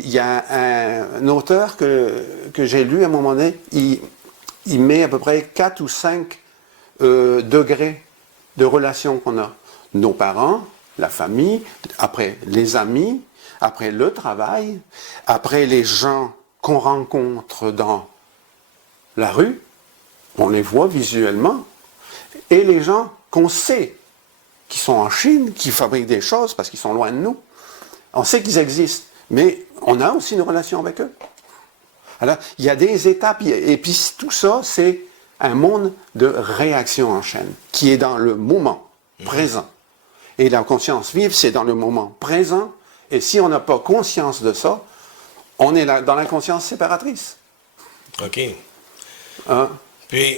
y a un auteur que j'ai lu à un moment donné, il met à peu près 4 ou 5 degrés de relations qu'on a. Nos parents, la famille, après les amis, après le travail, après les gens qu'on rencontre dans la rue, on les voit visuellement, et les gens qu'on sait qui sont en Chine, qui fabriquent des choses parce qu'ils sont loin de nous, on sait qu'ils existent, mais on a aussi une relation avec eux. Alors, il y a des étapes, et puis tout ça, c'est un monde de réaction en chaîne, qui est dans le moment présent. Et la conscience vive, c'est dans le moment présent, et si on n'a pas conscience de ça, on est là, dans la conscience séparatrice. OK. Hein? Puis,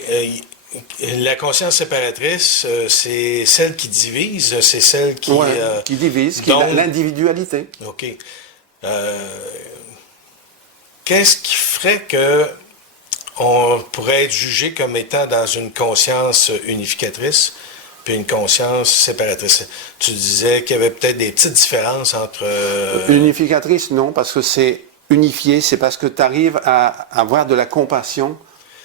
la conscience séparatrice, c'est celle qui divise, c'est celle qui... qui divise, qui est l'individualité. OK. Qu'est-ce qui ferait que on pourrait être jugé comme étant dans une conscience unificatrice puis une conscience séparatrice? Tu disais qu'il y avait peut-être des petites différences entre... Unificatrice, non, parce que c'est unifié, c'est parce que tu arrives à avoir de la compassion.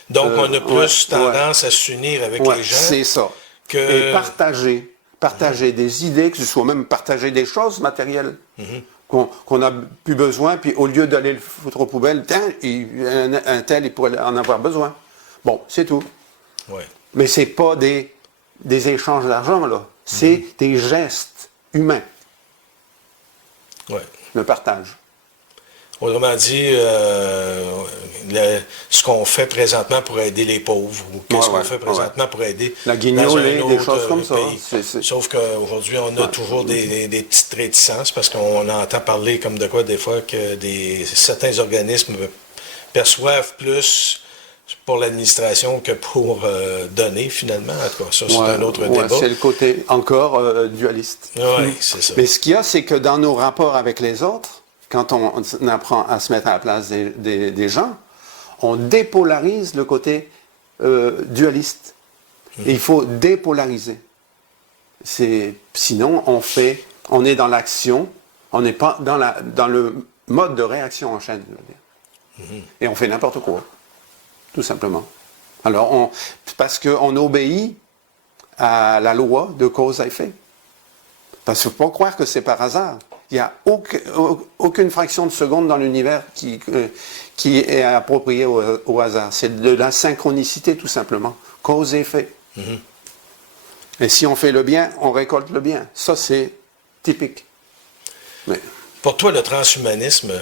Donc, on a plus tendance à s'unir avec les gens. C'est ça. Et partager des idées, que ce soit même partager des choses matérielles qu'on n'a plus besoin, puis au lieu d'aller le foutre aux poubelles, un tel, il pourrait en avoir besoin. Bon, c'est tout. Ouais. Mais c'est pas des échanges d'argent, là. C'est des gestes humains. Ouais. Le partage. Autrement dit, ce qu'on fait présentement pour aider les pauvres, ou qu'est-ce qu'on fait présentement pour aider la guignolée, dans un autre des choses comme pays. ça. Sauf qu'aujourd'hui, on a toujours des petites réticences parce qu'on entend parler comme de quoi des fois que certains organismes perçoivent plus pour l'administration que pour donner finalement. En tout cas, ça, c'est un autre débat. C'est le côté encore dualiste. Oui, c'est ça. Mais ce qu'il y a, c'est que dans nos rapports avec les autres, quand on apprend à se mettre à la place des gens, on dépolarise le côté dualiste. Et il faut dépolariser. Sinon, on est dans l'action, on n'est pas dans le mode de réaction en chaîne. Je veux dire. Et on fait n'importe quoi, tout simplement. Alors, parce qu'on obéit à la loi de cause à effet. Parce qu'il ne faut pas croire que c'est par hasard. Il n'y a aucune fraction de seconde dans l'univers qui est appropriée au hasard. C'est de la synchronicité, tout simplement. Cause et effet. Et si on fait le bien, on récolte le bien. Ça, c'est typique. Mais... Pour toi, le transhumanisme,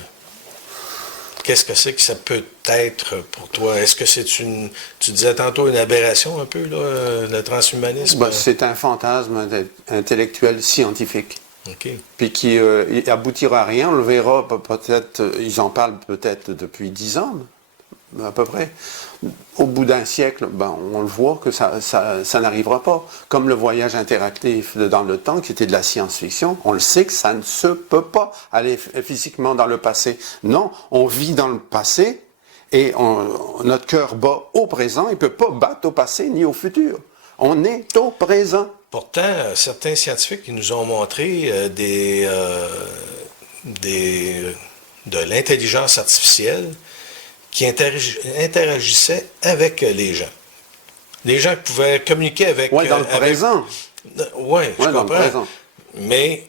qu'est-ce que c'est que ça peut être pour toi? Est-ce que c'est tu disais tantôt une aberration un peu, là, le transhumanisme? C'est un fantasme intellectuel scientifique. Okay. Puis qui aboutira à rien. On le verra peut-être, ils en parlent peut-être depuis 10 ans, à peu près. Au bout d'un siècle, on le voit que ça n'arrivera pas. Comme le voyage interactif dans le temps, qui était de la science-fiction, on le sait que ça ne se peut pas aller physiquement dans le passé. Non, on vit dans le passé et notre cœur bat au présent. Il ne peut pas battre au passé ni au futur. On est au présent. Pourtant, certains scientifiques nous ont montré de l'intelligence artificielle qui interagissait avec les gens. Les gens qui pouvaient communiquer avec... Oui, dans le présent. Oui, je comprends. Dans le présent. Mais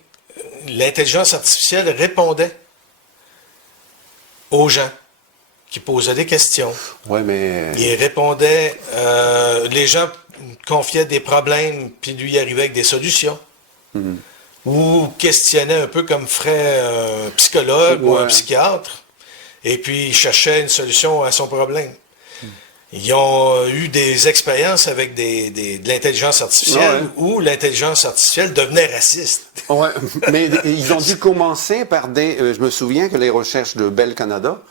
l'intelligence artificielle répondait aux gens qui posaient des questions. Oui, mais... Il répondait... les gens confiait des problèmes, puis lui il arrivait avec des solutions. Ou questionnait un peu comme ferait un psychologue ou un psychiatre, et puis il cherchait une solution à son problème. ils ont eu des expériences avec de l'intelligence artificielle où l'intelligence artificielle devenait raciste. Ouais, mais ils ont dû commencer par je me souvian que les recherches de Bell Canada,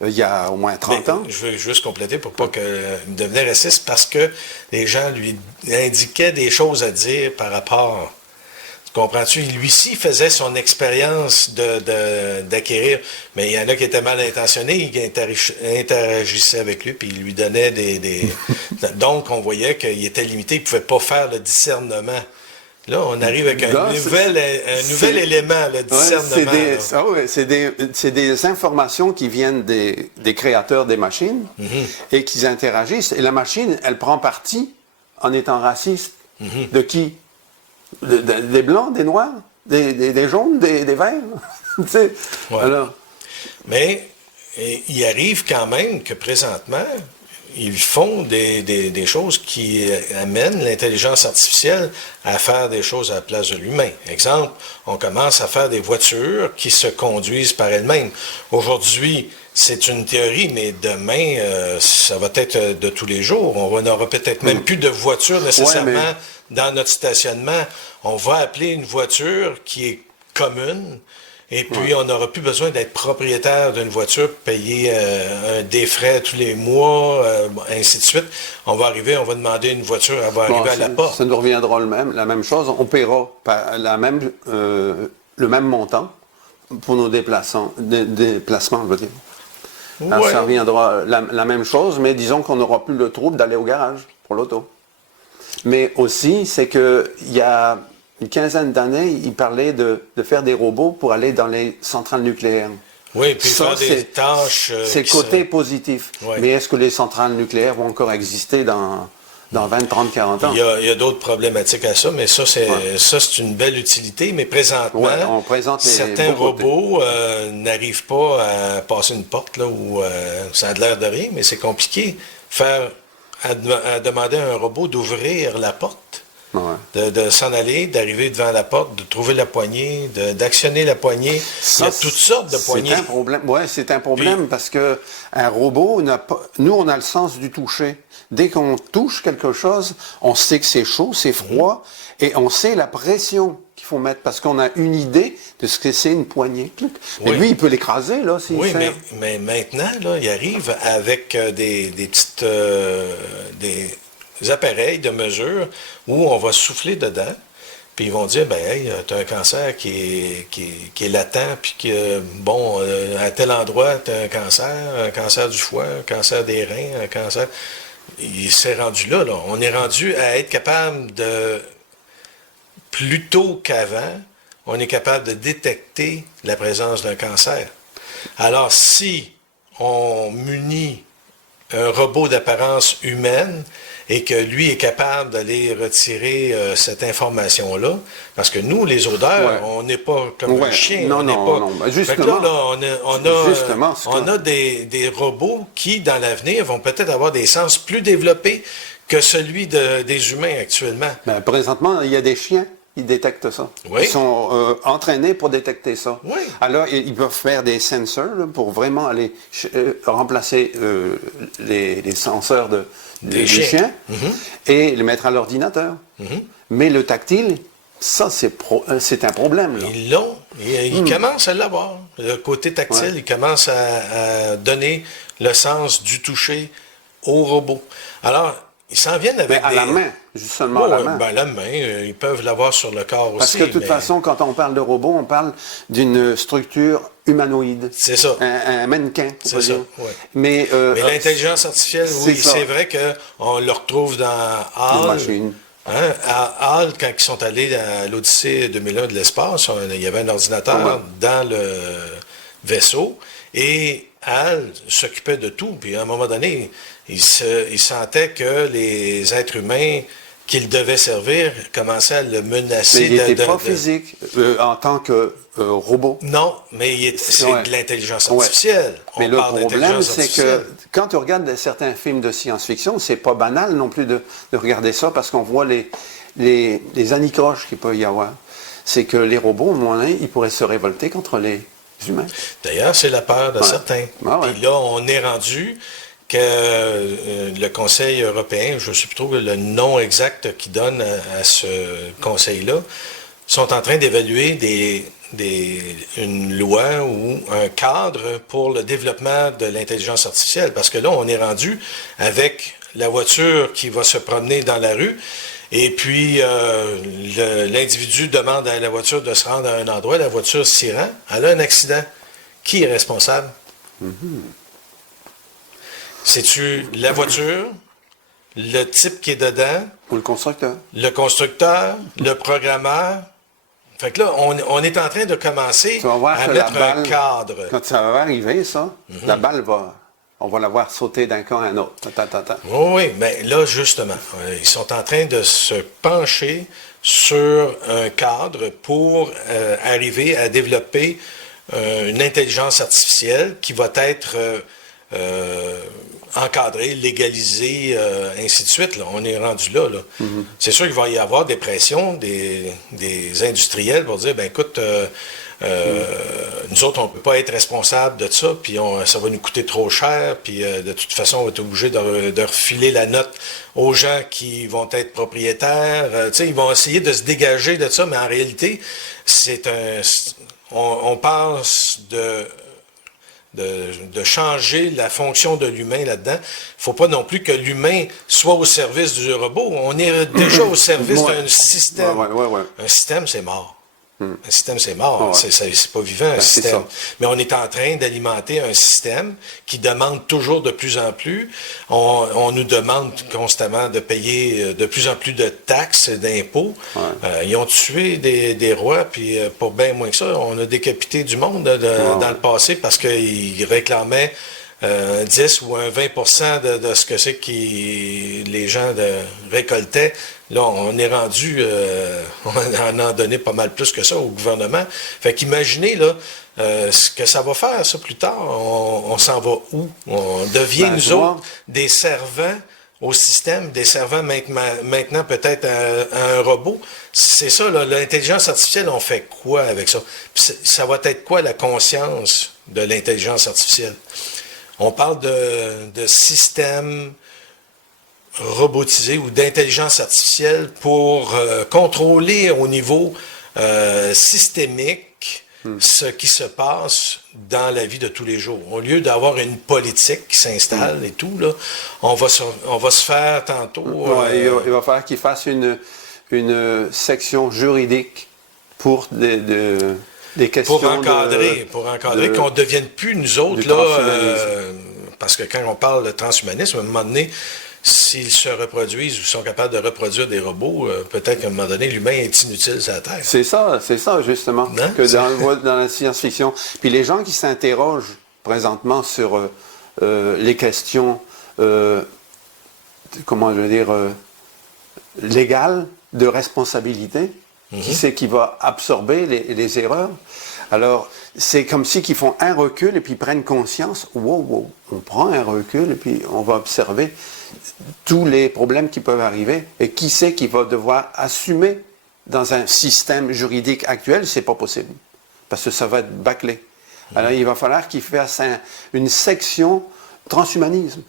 il y a au moins 30 ans. Je veux juste compléter pour pas qu'il devenait raciste parce que les gens lui indiquaient des choses à dire par rapport. Comprends-tu? Lui-ci faisait son expérience d'acquérir, mais il y en a qui étaient mal intentionnés, qui interagissaient avec lui, puis il lui donnait Donc, on voyait qu'il était limité, il ne pouvait pas faire le discernement. Là, on arrive avec un nouvel élément, le discernement. C'est des informations qui viennent des créateurs des machines et qu'ils interagissent. Et la machine, elle prend parti en étant raciste. De qui? Des blancs, des noirs, des jaunes, des verts. Alors. Mais il arrive quand même que présentement, ils font des choses qui amènent l'intelligence artificielle à faire des choses à la place de l'humain. Exemple, on commence à faire des voitures qui se conduisent par elles-mêmes. Aujourd'hui, c'est une théorie, mais demain, ça va être de tous les jours. On n'aura peut-être même plus de voitures nécessairement dans notre stationnement. On va appeler une voiture qui est commune, et puis on n'aura plus besoin d'être propriétaire d'une voiture, payer des frais tous les mois, ainsi de suite. On va demander une voiture, elle va arriver à la porte. Ça nous reviendra la même chose. On paiera le même montant pour nos déplacements, je veux dire. Alors, ça reviendra la même chose, mais disons qu'on n'aura plus le trouble d'aller au garage pour l'auto. Mais aussi, c'est qu'il y a une quinzaine d'années, il parlait de faire des robots pour aller dans les centrales nucléaires. Oui, puis faire des tâches... c'est le côté positif. Ouais. Mais est-ce que les centrales nucléaires vont encore exister dans 20, 30, 40 ans? Il y a d'autres problématiques à ça, mais ça, c'est une belle utilité. Mais présentement, on présente certains robots n'arrivent pas à passer une porte là où ça a l'air de rien, mais c'est compliqué. À demander à un robot d'ouvrir la porte, de s'en aller, d'arriver devant la porte, de trouver la poignée, d'actionner la poignée. Il y a toutes sortes de poignées. C'est un problème. Oui, c'est un problème parce que un robot nous, on a le sens du toucher. Dès qu'on touche quelque chose, on sait que c'est chaud, c'est froid, et on sait la pression qu'il faut mettre parce qu'on a une idée de ce que c'est une poignée. Mais lui, il peut l'écraser, là, s'il sert. Mais maintenant, là, il arrive avec des appareils de mesure où on va souffler dedans, puis ils vont dire, hey, tu as un cancer qui est latent, puis que, à tel endroit, tu as un cancer du foie, un cancer des reins, un cancer... Il s'est rendu là. On est rendu à être capable de... Plus tôt qu'avant, on est capable de détecter la présence d'un cancer. Alors, si on munit un robot d'apparence humaine et que lui est capable d'aller retirer cette information-là, parce que nous, les odeurs, on n'est pas comme un chien. Non. Justement, on a des robots qui, dans l'avenir, vont peut-être avoir des sens plus développés que celui des humains actuellement. Présentement, il y a des chiens. Ils détectent ça. Oui. Ils sont entraînés pour détecter ça. Oui. Alors, ils peuvent faire des sensors là, pour vraiment aller remplacer les senseurs des chiens et les mettre à l'ordinateur. Mais le tactile, ça, c'est un problème. Là. Ils l'ont. Ils commencent à l'avoir. Le côté tactile, ils commencent à donner le sens du toucher au robot. Alors, ils s'en viennent avec à la main, juste seulement à la main. La main, ils peuvent l'avoir sur le corps aussi. Parce que de toute façon, quand on parle de robot, on parle d'une structure humanoïde. C'est ça. Un mannequin, on peut dire. Ouais. Mais l'intelligence artificielle, c'est vrai qu'on le retrouve dans HAL. À HAL, quand ils sont allés à l'Odyssée 2001 de l'espace, il y avait un ordinateur dans le vaisseau et HAL s'occupait de tout. Puis à un moment donné, il sentait que les êtres humains qu'il devait servir commençaient à le menacer. Mais il n'était pas physique en tant que robot. Non, mais c'est de l'intelligence artificielle. Mais le problème, c'est que quand tu regardes certains films de science-fiction, c'est pas banal non plus de regarder ça parce qu'on voit les anicroches qu'il peut y avoir. C'est que les robots, au moins, ils pourraient se révolter contre les humains. D'ailleurs, c'est la peur de certains. Puis là, on est rendu que le Conseil européen, je ne sais plus trop le nom exact qu'ils donnent à ce conseil-là, sont en train d'évaluer une loi ou un cadre pour le développement de l'intelligence artificielle. Parce que là, on est rendu avec la voiture qui va se promener dans la rue, et puis l'individu demande à la voiture de se rendre à un endroit, la voiture s'y rend, elle a un accident. Qui est responsable? C'est-tu la voiture, le type qui est dedans, Ou le constructeur. le constructeur, le programmeur? Fait que là, on est en train de commencer Tu vas voir à que mettre la balle, un cadre. quand ça va arriver, ça, la balle on va la voir sauter d'un camp à un autre. Oui, mais là, justement, ils sont en train de se pencher sur un cadre pour arriver à développer une intelligence artificielle qui va être encadrée, légalisée, ainsi de suite. Là. On est rendu là. C'est sûr qu'il va y avoir des pressions des industriels pour dire, ben écoute, nous autres, on ne peut pas être responsables de ça, puis ça va nous coûter trop cher, puis de toute façon, on va être obligé de refiler la note aux gens qui vont être propriétaires. Ils vont essayer de se dégager de ça, mais en réalité, on pense de changer la fonction de l'humain là-dedans. Il ne faut pas non plus que l'humain soit au service du robot. On est déjà au service d'un système. Un système, c'est mort. Un système, c'est mort. C'est pas vivant, un système. Mais on est en train d'alimenter un système qui demande toujours de plus en plus. On nous demande constamment de payer de plus en plus de taxes, d'impôts. Ils ont tué des rois, puis pour bien moins que ça, on a décapité du monde dans le passé parce qu'ils réclamaient 10 ou un 20% de ce que c'est que les gens récoltaient. Là, on est rendu, on en a donné pas mal plus que ça au gouvernement. Fait qu'imaginez, là, ce que ça va faire, ça, plus tard. On s'en va où? On devient, nous autres, des servants au système, des servants maintenant peut-être à un robot. C'est ça, là, l'intelligence artificielle, on fait quoi avec ça? Puis ça va être quoi la conscience de l'intelligence artificielle? On parle de systèmes robotisés ou d'intelligence artificielle pour contrôler au niveau systémique ce qui se passe dans la vie de tous les jours. Au lieu d'avoir une politique qui s'installe et tout, là, on va se faire tantôt... il va falloir qu'il fasse une section juridique pour des questions pour encadrer, qu'on ne devienne plus, nous autres, là, parce que quand on parle de transhumanisme, à un moment donné, s'ils se reproduisent ou sont capables de reproduire des robots, peut-être qu'à un moment donné, l'humain est inutile sur la Terre. C'est ça justement, dans la science-fiction. Puis les gens qui s'interrogent présentement sur les questions, légales, de responsabilité, qui c'est qui va absorber les erreurs. Alors, c'est comme si qu'ils font un recul et puis ils prennent conscience, wow, on prend un recul et puis on va observer tous les problèmes qui peuvent arriver. Et qui c'est qui va devoir assumer dans un système juridique actuel, c'est pas possible. Parce que ça va être bâclé. Alors, il va falloir qu'ils fassent une section transhumanisme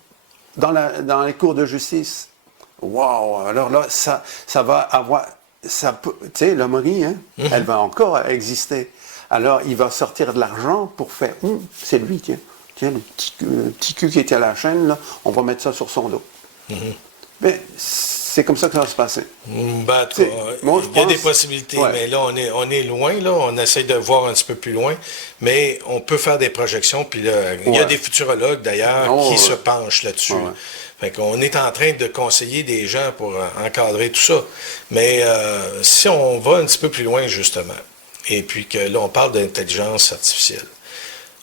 dans les cours de justice. Wow! Alors là, ça va avoir... Tu sais, l'hommerie, elle va encore exister. Alors, il va sortir de l'argent pour faire... c'est lui, tiens, le petit cul qui était à la chaîne, là, on va mettre ça sur son dos. Mais c'est comme ça que ça va se passer. Il y a des possibilités, mais là, on est loin, là, on essaie de voir un petit peu plus loin, mais on peut faire des projections, puis là, il y a des futurologues, d'ailleurs, qui se penchent là-dessus. Fait qu'on est en train de conseiller des gens pour encadrer tout ça. Mais si on va un petit peu plus loin, justement, et puis que là, on parle d'intelligence artificielle,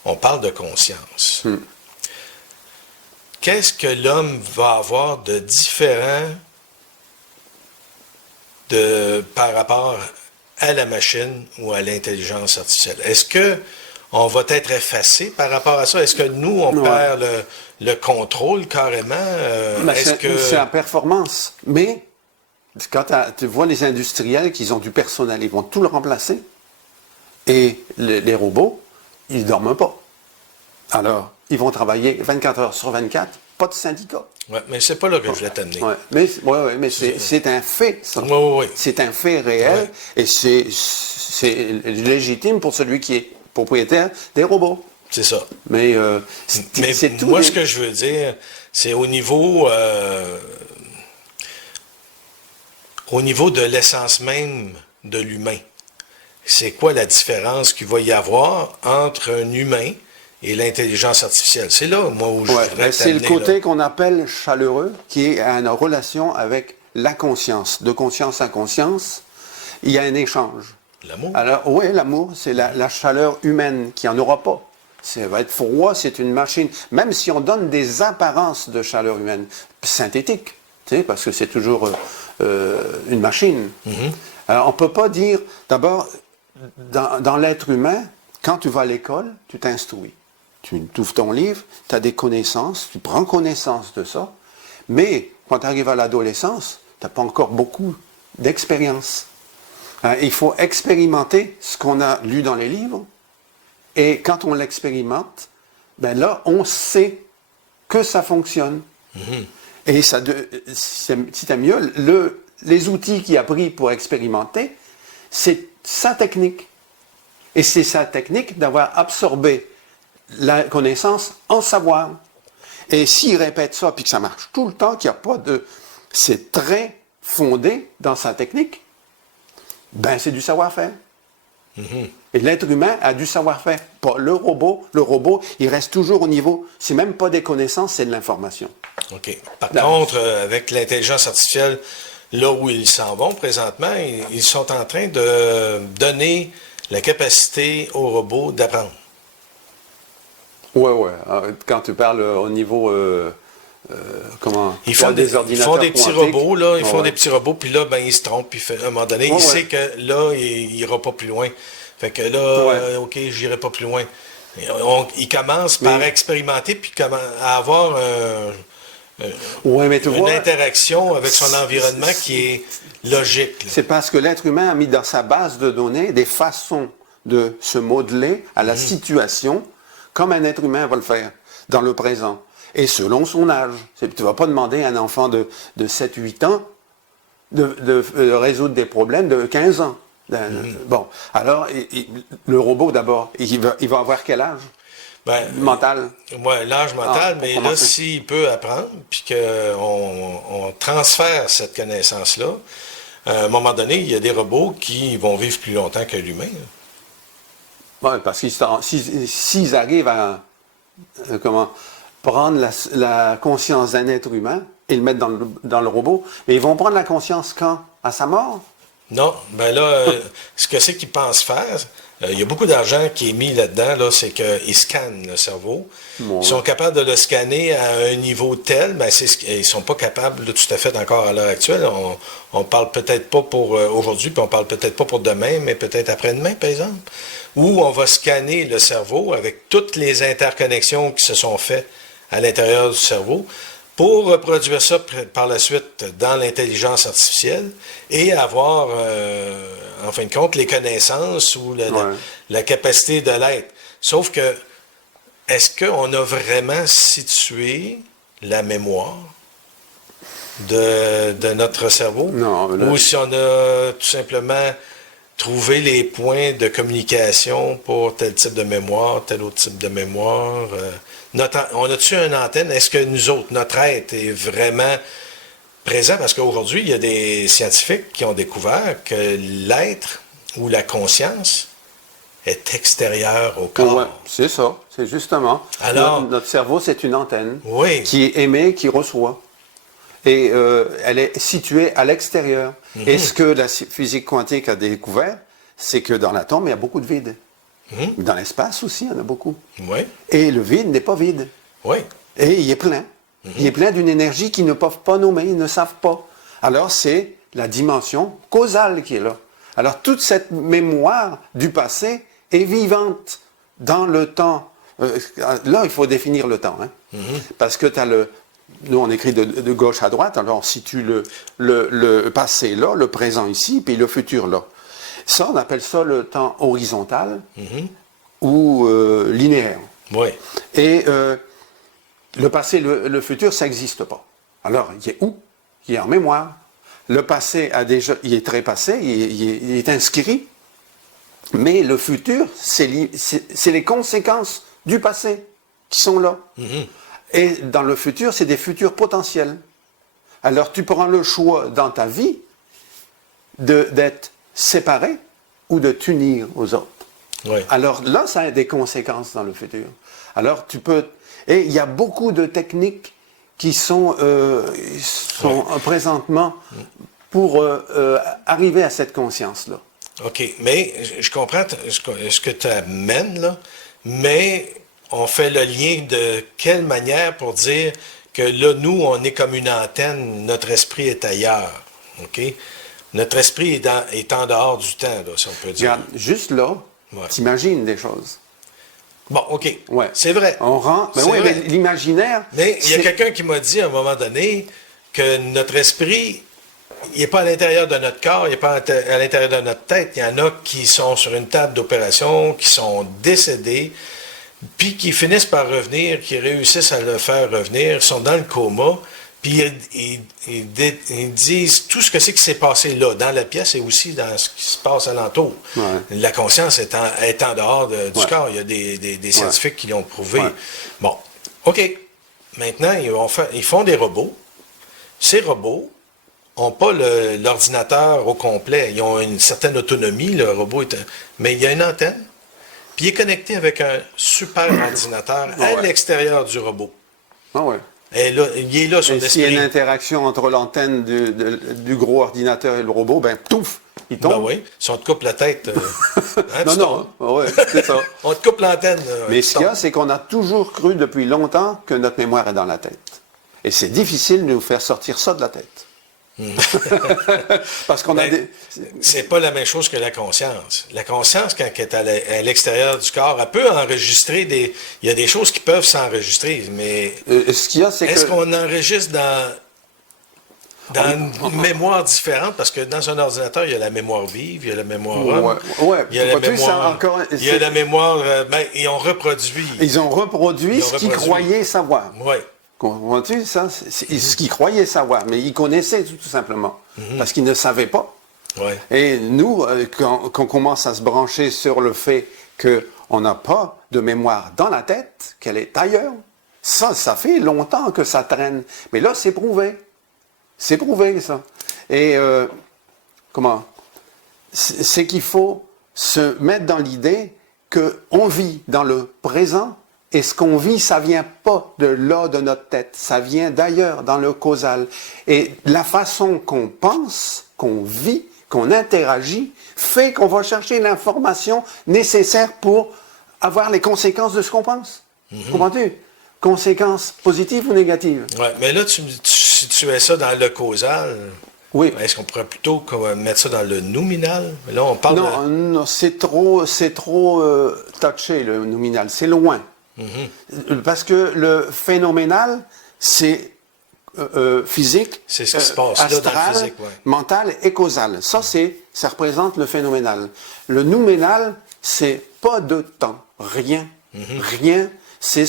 on parle de conscience. Qu'est-ce que l'homme va avoir de différent par rapport à la machine ou à l'intelligence artificielle? Est-ce qu'on va être effacé par rapport à ça? Est-ce que nous, on perd le contrôle carrément? C'est la performance. Mais quand tu vois les industriels qui ont du personnel, ils vont tout le remplacer. Et les robots, ils ne dorment pas. Alors, ils vont travailler 24 heures sur 24 pas de syndicat. Ouais, mais c'est pas là que je voulais t'amener. Ouais, mais c'est un fait, ça. Oui. C'est un fait réel Ouais. et c'est légitime pour celui qui est propriétaire des robots. C'est ça. Mais Mais c'est tout. moi, ce que je veux dire, c'est au niveau de l'essence même de l'humain. C'est quoi la différence qu'il va y avoir entre un humain et l'intelligence artificielle? C'est là, moi, où je voudrais c'est le t'amener, côté là. qu'on appelle chaleureux, qui est en relation avec la conscience. De conscience à conscience, il y a un échange. L'amour. Alors, oui, l'amour, c'est la chaleur humaine qui n'en aura pas. Ça va être froid, c'est une machine. Même si on donne des apparences de chaleur humaine, synthétique, tu sais, parce que c'est toujours une machine. Alors, on ne peut pas dire, d'abord, dans l'être humain, quand tu vas à l'école, tu t'instruis. Tu ouvres ton livre, tu as des connaissances, tu prends connaissance de ça, mais quand tu arrives à l'adolescence, tu n'as pas encore beaucoup d'expérience. Il faut expérimenter ce qu'on a lu dans les livres, et quand on l'expérimente, ben là, on sait que ça fonctionne. Et ça, si tu as mieux, les outils qu'il a pris pour expérimenter, c'est sa technique. Et c'est sa technique d'avoir absorbé la connaissance en savoir. Et s'il répète ça, puis que ça marche tout le temps, qu'il n'y a pas de... C'est très fondé dans sa technique, ben c'est du savoir-faire. Et l'être humain a du savoir-faire. Pas le robot. Le robot, il reste toujours au niveau... C'est même pas des connaissances, c'est de l'information. OK. Par contre, avec l'intelligence artificielle, là où ils s'en vont présentement, ils sont en train de donner la capacité au robot d'apprendre. Ouais. Quand tu parles au niveau... comment... Ils font des petits quantiques. robots, là. Ils font Ouais. des petits robots, puis là, ben, ils se trompent, puis à un moment donné, il sait que là, il n'ira pas plus loin. Fait que là, OK, j'irai pas plus loin. Il commence par expérimenter, puis à avoir Ouais, mais tu une vois, interaction avec son environnement qui est logique, là. c'est parce que l'être humain a mis dans sa base de données des façons de se modeler à la situation comme un être humain va le faire dans le présent. Et selon son âge. Tu ne vas pas demander à un enfant de 7-8 ans de résoudre des problèmes de 15 ans. Bon, alors, le robot d'abord, il va avoir quel âge? Ben, Mental. Ouais, l'âge mental, pour mais là, commencer. s'il peut apprendre, puis qu'on transfère cette connaissance-là, à un moment donné, il y a des robots qui vont vivre plus longtemps que l'humain. Ouais, parce qu'ils s'ils arrivent à prendre la conscience d'un être humain et le mettre dans le robot, mais ils vont prendre la conscience quand? À sa mort? Non, ben là, ce que c'est qu'ils pensent faire, il y a beaucoup d'argent qui est mis là-dedans, là, c'est qu'ils scannent le cerveau. Bon, Ils sont capables de le scanner à un niveau tel, ben ils ne sont pas capables, là, tout à fait encore à l'heure actuelle. On parle peut-être pas pour aujourd'hui, puis on parle peut-être pas pour demain, mais peut-être après-demain, par exemple. Où on va scanner le cerveau avec toutes les interconnexions qui se sont faites à l'intérieur du cerveau, pour reproduire ça par la suite dans l'intelligence artificielle et avoir, en fin de compte, les connaissances ou la capacité de l'être. Sauf que, est-ce qu'on a vraiment situé la mémoire de notre cerveau? Non. Ou si on a tout simplement trouvé les points de communication pour tel type de mémoire, tel autre type de mémoire? On a-tu une antenne? Est-ce que nous autres, notre être est vraiment présent? Parce qu'aujourd'hui, il y a des scientifiques qui ont découvert que l'être ou la conscience est extérieure au corps. Ouais, c'est ça, c'est justement. Alors, notre cerveau, c'est une antenne Oui. qui émet, qui reçoit. Et elle est située à l'extérieur. Et ce que la physique quantique a découvert, c'est que dans l'atome, il y a beaucoup de vide. Dans l'espace aussi, il y en a beaucoup. Oui, Et le vide n'est pas vide. oui. Et il est plein. Il est plein d'une énergie qu'ils ne peuvent pas nommer, ils ne savent pas. Alors c'est la dimension causale qui est là. Alors toute cette mémoire du passé est vivante dans le temps. Là, il faut définir le temps. Parce que tu as nous, on écrit de gauche à droite, alors on situe le passé là, le présent ici, puis le futur là. Ça, on appelle ça le temps horizontal ou linéaire. Oui. Et Le passé, le futur, ça n'existe pas. Alors, il est où? Il est en mémoire. Le passé il est trépassé, il est inscrit. Mais le futur, c'est les conséquences du passé qui sont là. Et dans le futur, c'est des futurs potentiels. Alors, tu prends le choix dans ta vie d'être séparé ou de t'unir aux autres. Oui. Alors là, ça a des conséquences dans le futur. Alors, tu peux... Et il y a beaucoup de techniques qui sont présentement pour arriver à cette conscience-là. OK, mais je comprends ce que tu amènes, là, mais on fait le lien de quelle manière pour dire que là, nous, on est comme une antenne, notre esprit est ailleurs, OK? Notre esprit est en dehors du temps, là, si on peut dire. Regarde, juste là, t'imagines des choses. Bon, OK, Ouais. c'est vrai. On rend... C'est Mais oui, vrai. mais l'imaginaire... Mais il y a quelqu'un qui m'a dit à un moment donné que notre esprit, il n'est pas à l'intérieur de notre corps, il n'est pas à l'intérieur de notre tête. Il y en a qui sont sur une table d'opération, qui sont décédés, puis qui finissent par revenir, qui réussissent à le faire revenir, sont dans le coma, puis ils disent tout ce que c'est qui s'est passé là, dans la pièce et aussi dans ce qui se passe alentour. Ouais. La conscience est en dehors du corps. Il y a des scientifiques qui l'ont prouvé. Ouais. Bon, OK. Maintenant, ils font des robots. Ces robots n'ont pas l'ordinateur au complet. Ils ont une certaine autonomie, le robot mais il y a une antenne, puis il est connecté avec un super ordinateur à l'extérieur du robot. Ah ouais. Et là, il est là sur Et s'il y a l'esprit. une interaction entre l'antenne du gros ordinateur et le robot, ben, pouf, il tombe. Ben oui, si on te coupe la tête, hein, Non, tu non, ouais, c'est ça. on te coupe l'antenne. Mais tu ce qu'il y a, tombes. c'est qu'on a toujours cru depuis longtemps que notre mémoire est dans la tête. Et c'est difficile de nous faire sortir ça de la tête. Parce qu'on a Ben, c'est pas la même chose que la conscience. La conscience, quand elle est à l'extérieur du corps, elle peut enregistrer il y a des choses qui peuvent s'enregistrer, mais ce qu'il y a, c'est est-ce que... qu'on enregistre dans une mémoire différente? Parce que dans un ordinateur, il y a la mémoire vive, il y a la mémoire homme, Ouais, il y a la vois-tu, ça, mémoire... encore, il y a la mémoire... ils ont reproduit. Ils ont reproduit Ils ont ce qu'ils reproduit. croyaient savoir. Oui. Comprends-tu ça? C'est ce qu'ils croyaient savoir, mais ils connaissaient tout simplement. Parce qu'ils ne savaient pas. Ouais. Et nous, quand on commence à se brancher sur le fait qu'on n'a pas de mémoire dans la tête, qu'elle est ailleurs, ça fait longtemps que ça traîne. Mais là, c'est prouvé. C'est prouvé, ça. Et c'est qu'il faut se mettre dans l'idée qu'on vit dans le présent, et ce qu'on vit, ça vient pas de là, de notre tête. Ça vient d'ailleurs, dans le causal. Et la façon qu'on pense, qu'on vit, qu'on interagit, fait qu'on va chercher l'information nécessaire pour avoir les conséquences de ce qu'on pense. Comprends-tu? Conséquences positives ou négatives? Ouais, mais là, tu situais ça dans le causal. Oui. Est-ce qu'on pourrait plutôt mettre ça dans le nouminal? Mais là, on parle Non, c'est trop touché, le nominal. C'est loin. Parce que le phénoménal, c'est physique, C'est ce qui se passe là dans le astral, physique, ouais. mental et causal. Ça représente le phénoménal. Le nouménal, c'est pas de temps, rien, rien. C'est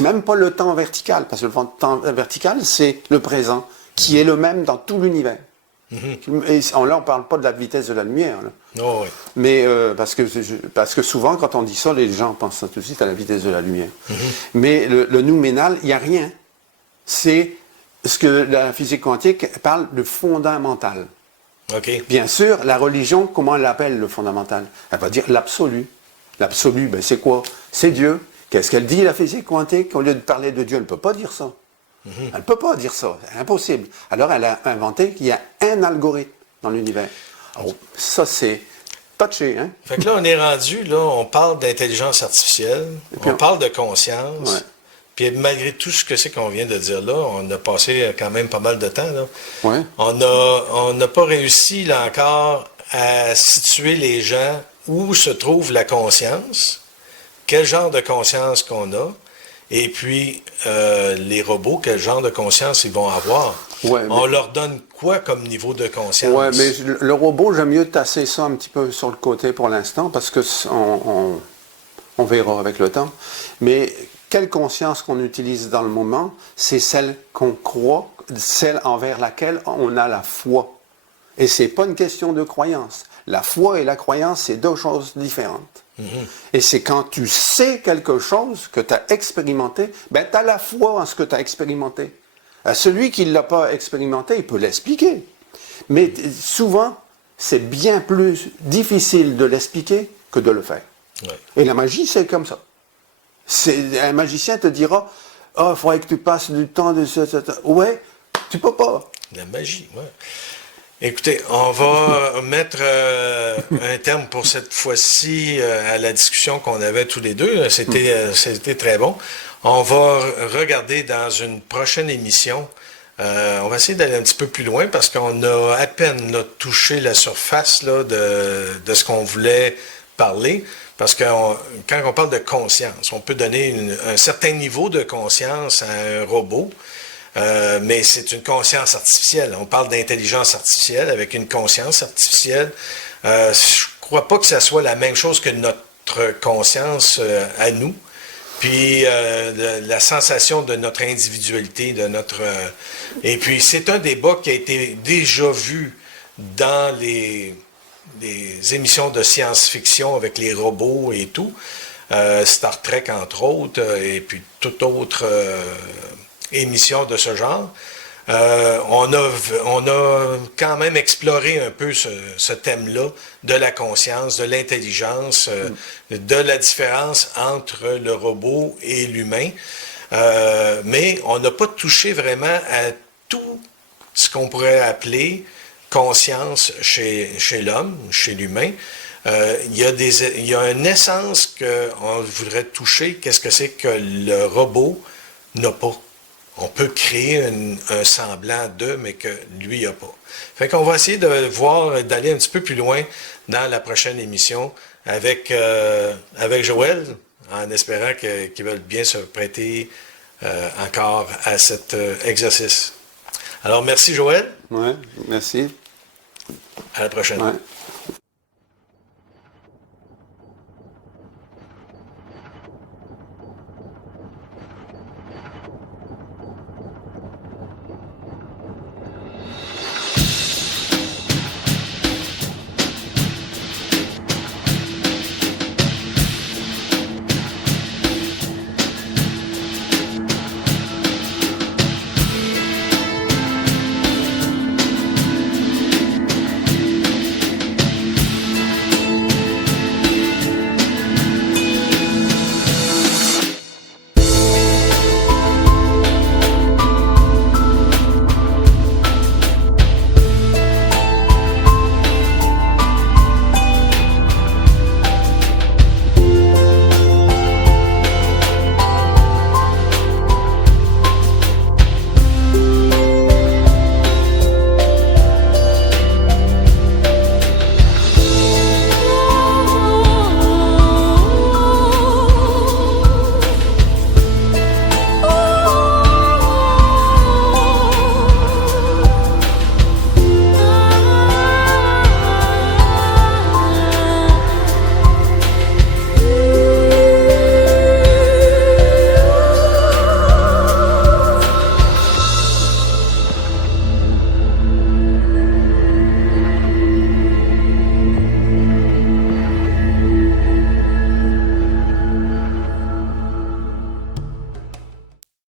même pas le temps vertical, parce que le temps vertical, c'est le présent, qui est le même dans tout l'univers. Et là, on parle pas de la vitesse de la lumière. Là. Oh, oui. Mais parce que souvent, quand on dit ça, les gens pensent tout de suite à la vitesse de la lumière. Mais le nouménal, il n'y a rien. C'est ce que la physique quantique parle de fondamental. OK. Bien sûr, la religion, comment elle l'appelle le fondamental? Elle va dire l'absolu. L'absolu, ben, c'est quoi? C'est Dieu. Qu'est-ce qu'elle dit, la physique quantique? Au lieu de parler de Dieu, elle ne peut pas dire ça. Elle ne peut pas dire ça, c'est impossible. Alors elle a inventé qu'il y a un algorithme dans l'univers. Alors, ça, c'est touché, hein? Fait que là, on est rendu, là, on parle d'intelligence artificielle, puis on parle de conscience. Ouais. Puis malgré tout ce que c'est qu'on vient de dire là, on a passé quand même pas mal de temps, là. Ouais. On n'a pas réussi, là encore, à situer les gens où se trouve la conscience, quel genre de conscience qu'on a, et puis les robots, quel genre de conscience ils vont avoir. Ouais, mais- On leur donne quoi comme niveau de conscience? Ouais, mais le robot, j'aime mieux tasser ça un petit peu sur le côté pour l'instant, parce que on verra avec le temps. Mais quelle conscience qu'on utilise dans le moment, c'est celle qu'on croit, celle envers laquelle on a la foi. Et c'est pas une question de croyance. La foi et la croyance, c'est deux choses différentes. Et c'est quand tu sais quelque chose que tu as expérimenté, ben tu as la foi en ce que tu as expérimenté. Celui qui ne l'a pas expérimenté, il peut l'expliquer. Mais souvent, c'est bien plus difficile de l'expliquer que de le faire. Ouais. Et la magie, c'est comme ça. Un magicien te dira, « Ah, il faudrait que tu passes du temps de ça. Ouais, tu peux pas. La magie, oui. Écoutez, on va mettre un terme pour cette fois-ci à la discussion qu'on avait tous les deux. C'était très bon. On va regarder dans une prochaine émission. On va essayer d'aller un petit peu plus loin parce qu'on a à peine là, touché la surface là, de ce qu'on voulait parler. Parce que quand on parle de conscience, on peut donner un certain niveau de conscience à un robot. Mais c'est une conscience artificielle. On parle d'intelligence artificielle avec une conscience artificielle. Je ne crois pas que ça soit la même chose que notre conscience à nous. Puis la sensation de notre individualité, de notre... et puis c'est un débat qui a été déjà vu dans les émissions de science-fiction avec les robots et tout. Star Trek entre autres, et puis toute autre... émissions de ce genre, on a quand même exploré un peu ce thème-là de la conscience, de l'intelligence, de la différence entre le robot et l'humain. Mais on n'a pas touché vraiment à tout ce qu'on pourrait appeler conscience chez l'homme, chez l'humain. Il y a une essence qu'on voudrait toucher. Qu'est-ce que c'est que le robot n'a pas? On peut créer un semblant d'eux, mais que lui n'a pas. Fait qu'on va essayer d'aller un petit peu plus loin dans la prochaine émission avec Joël, en espérant qu'ils veulent bien se prêter encore à cet exercice. Alors, merci Joël. Ouais, merci. À la prochaine. Ouais.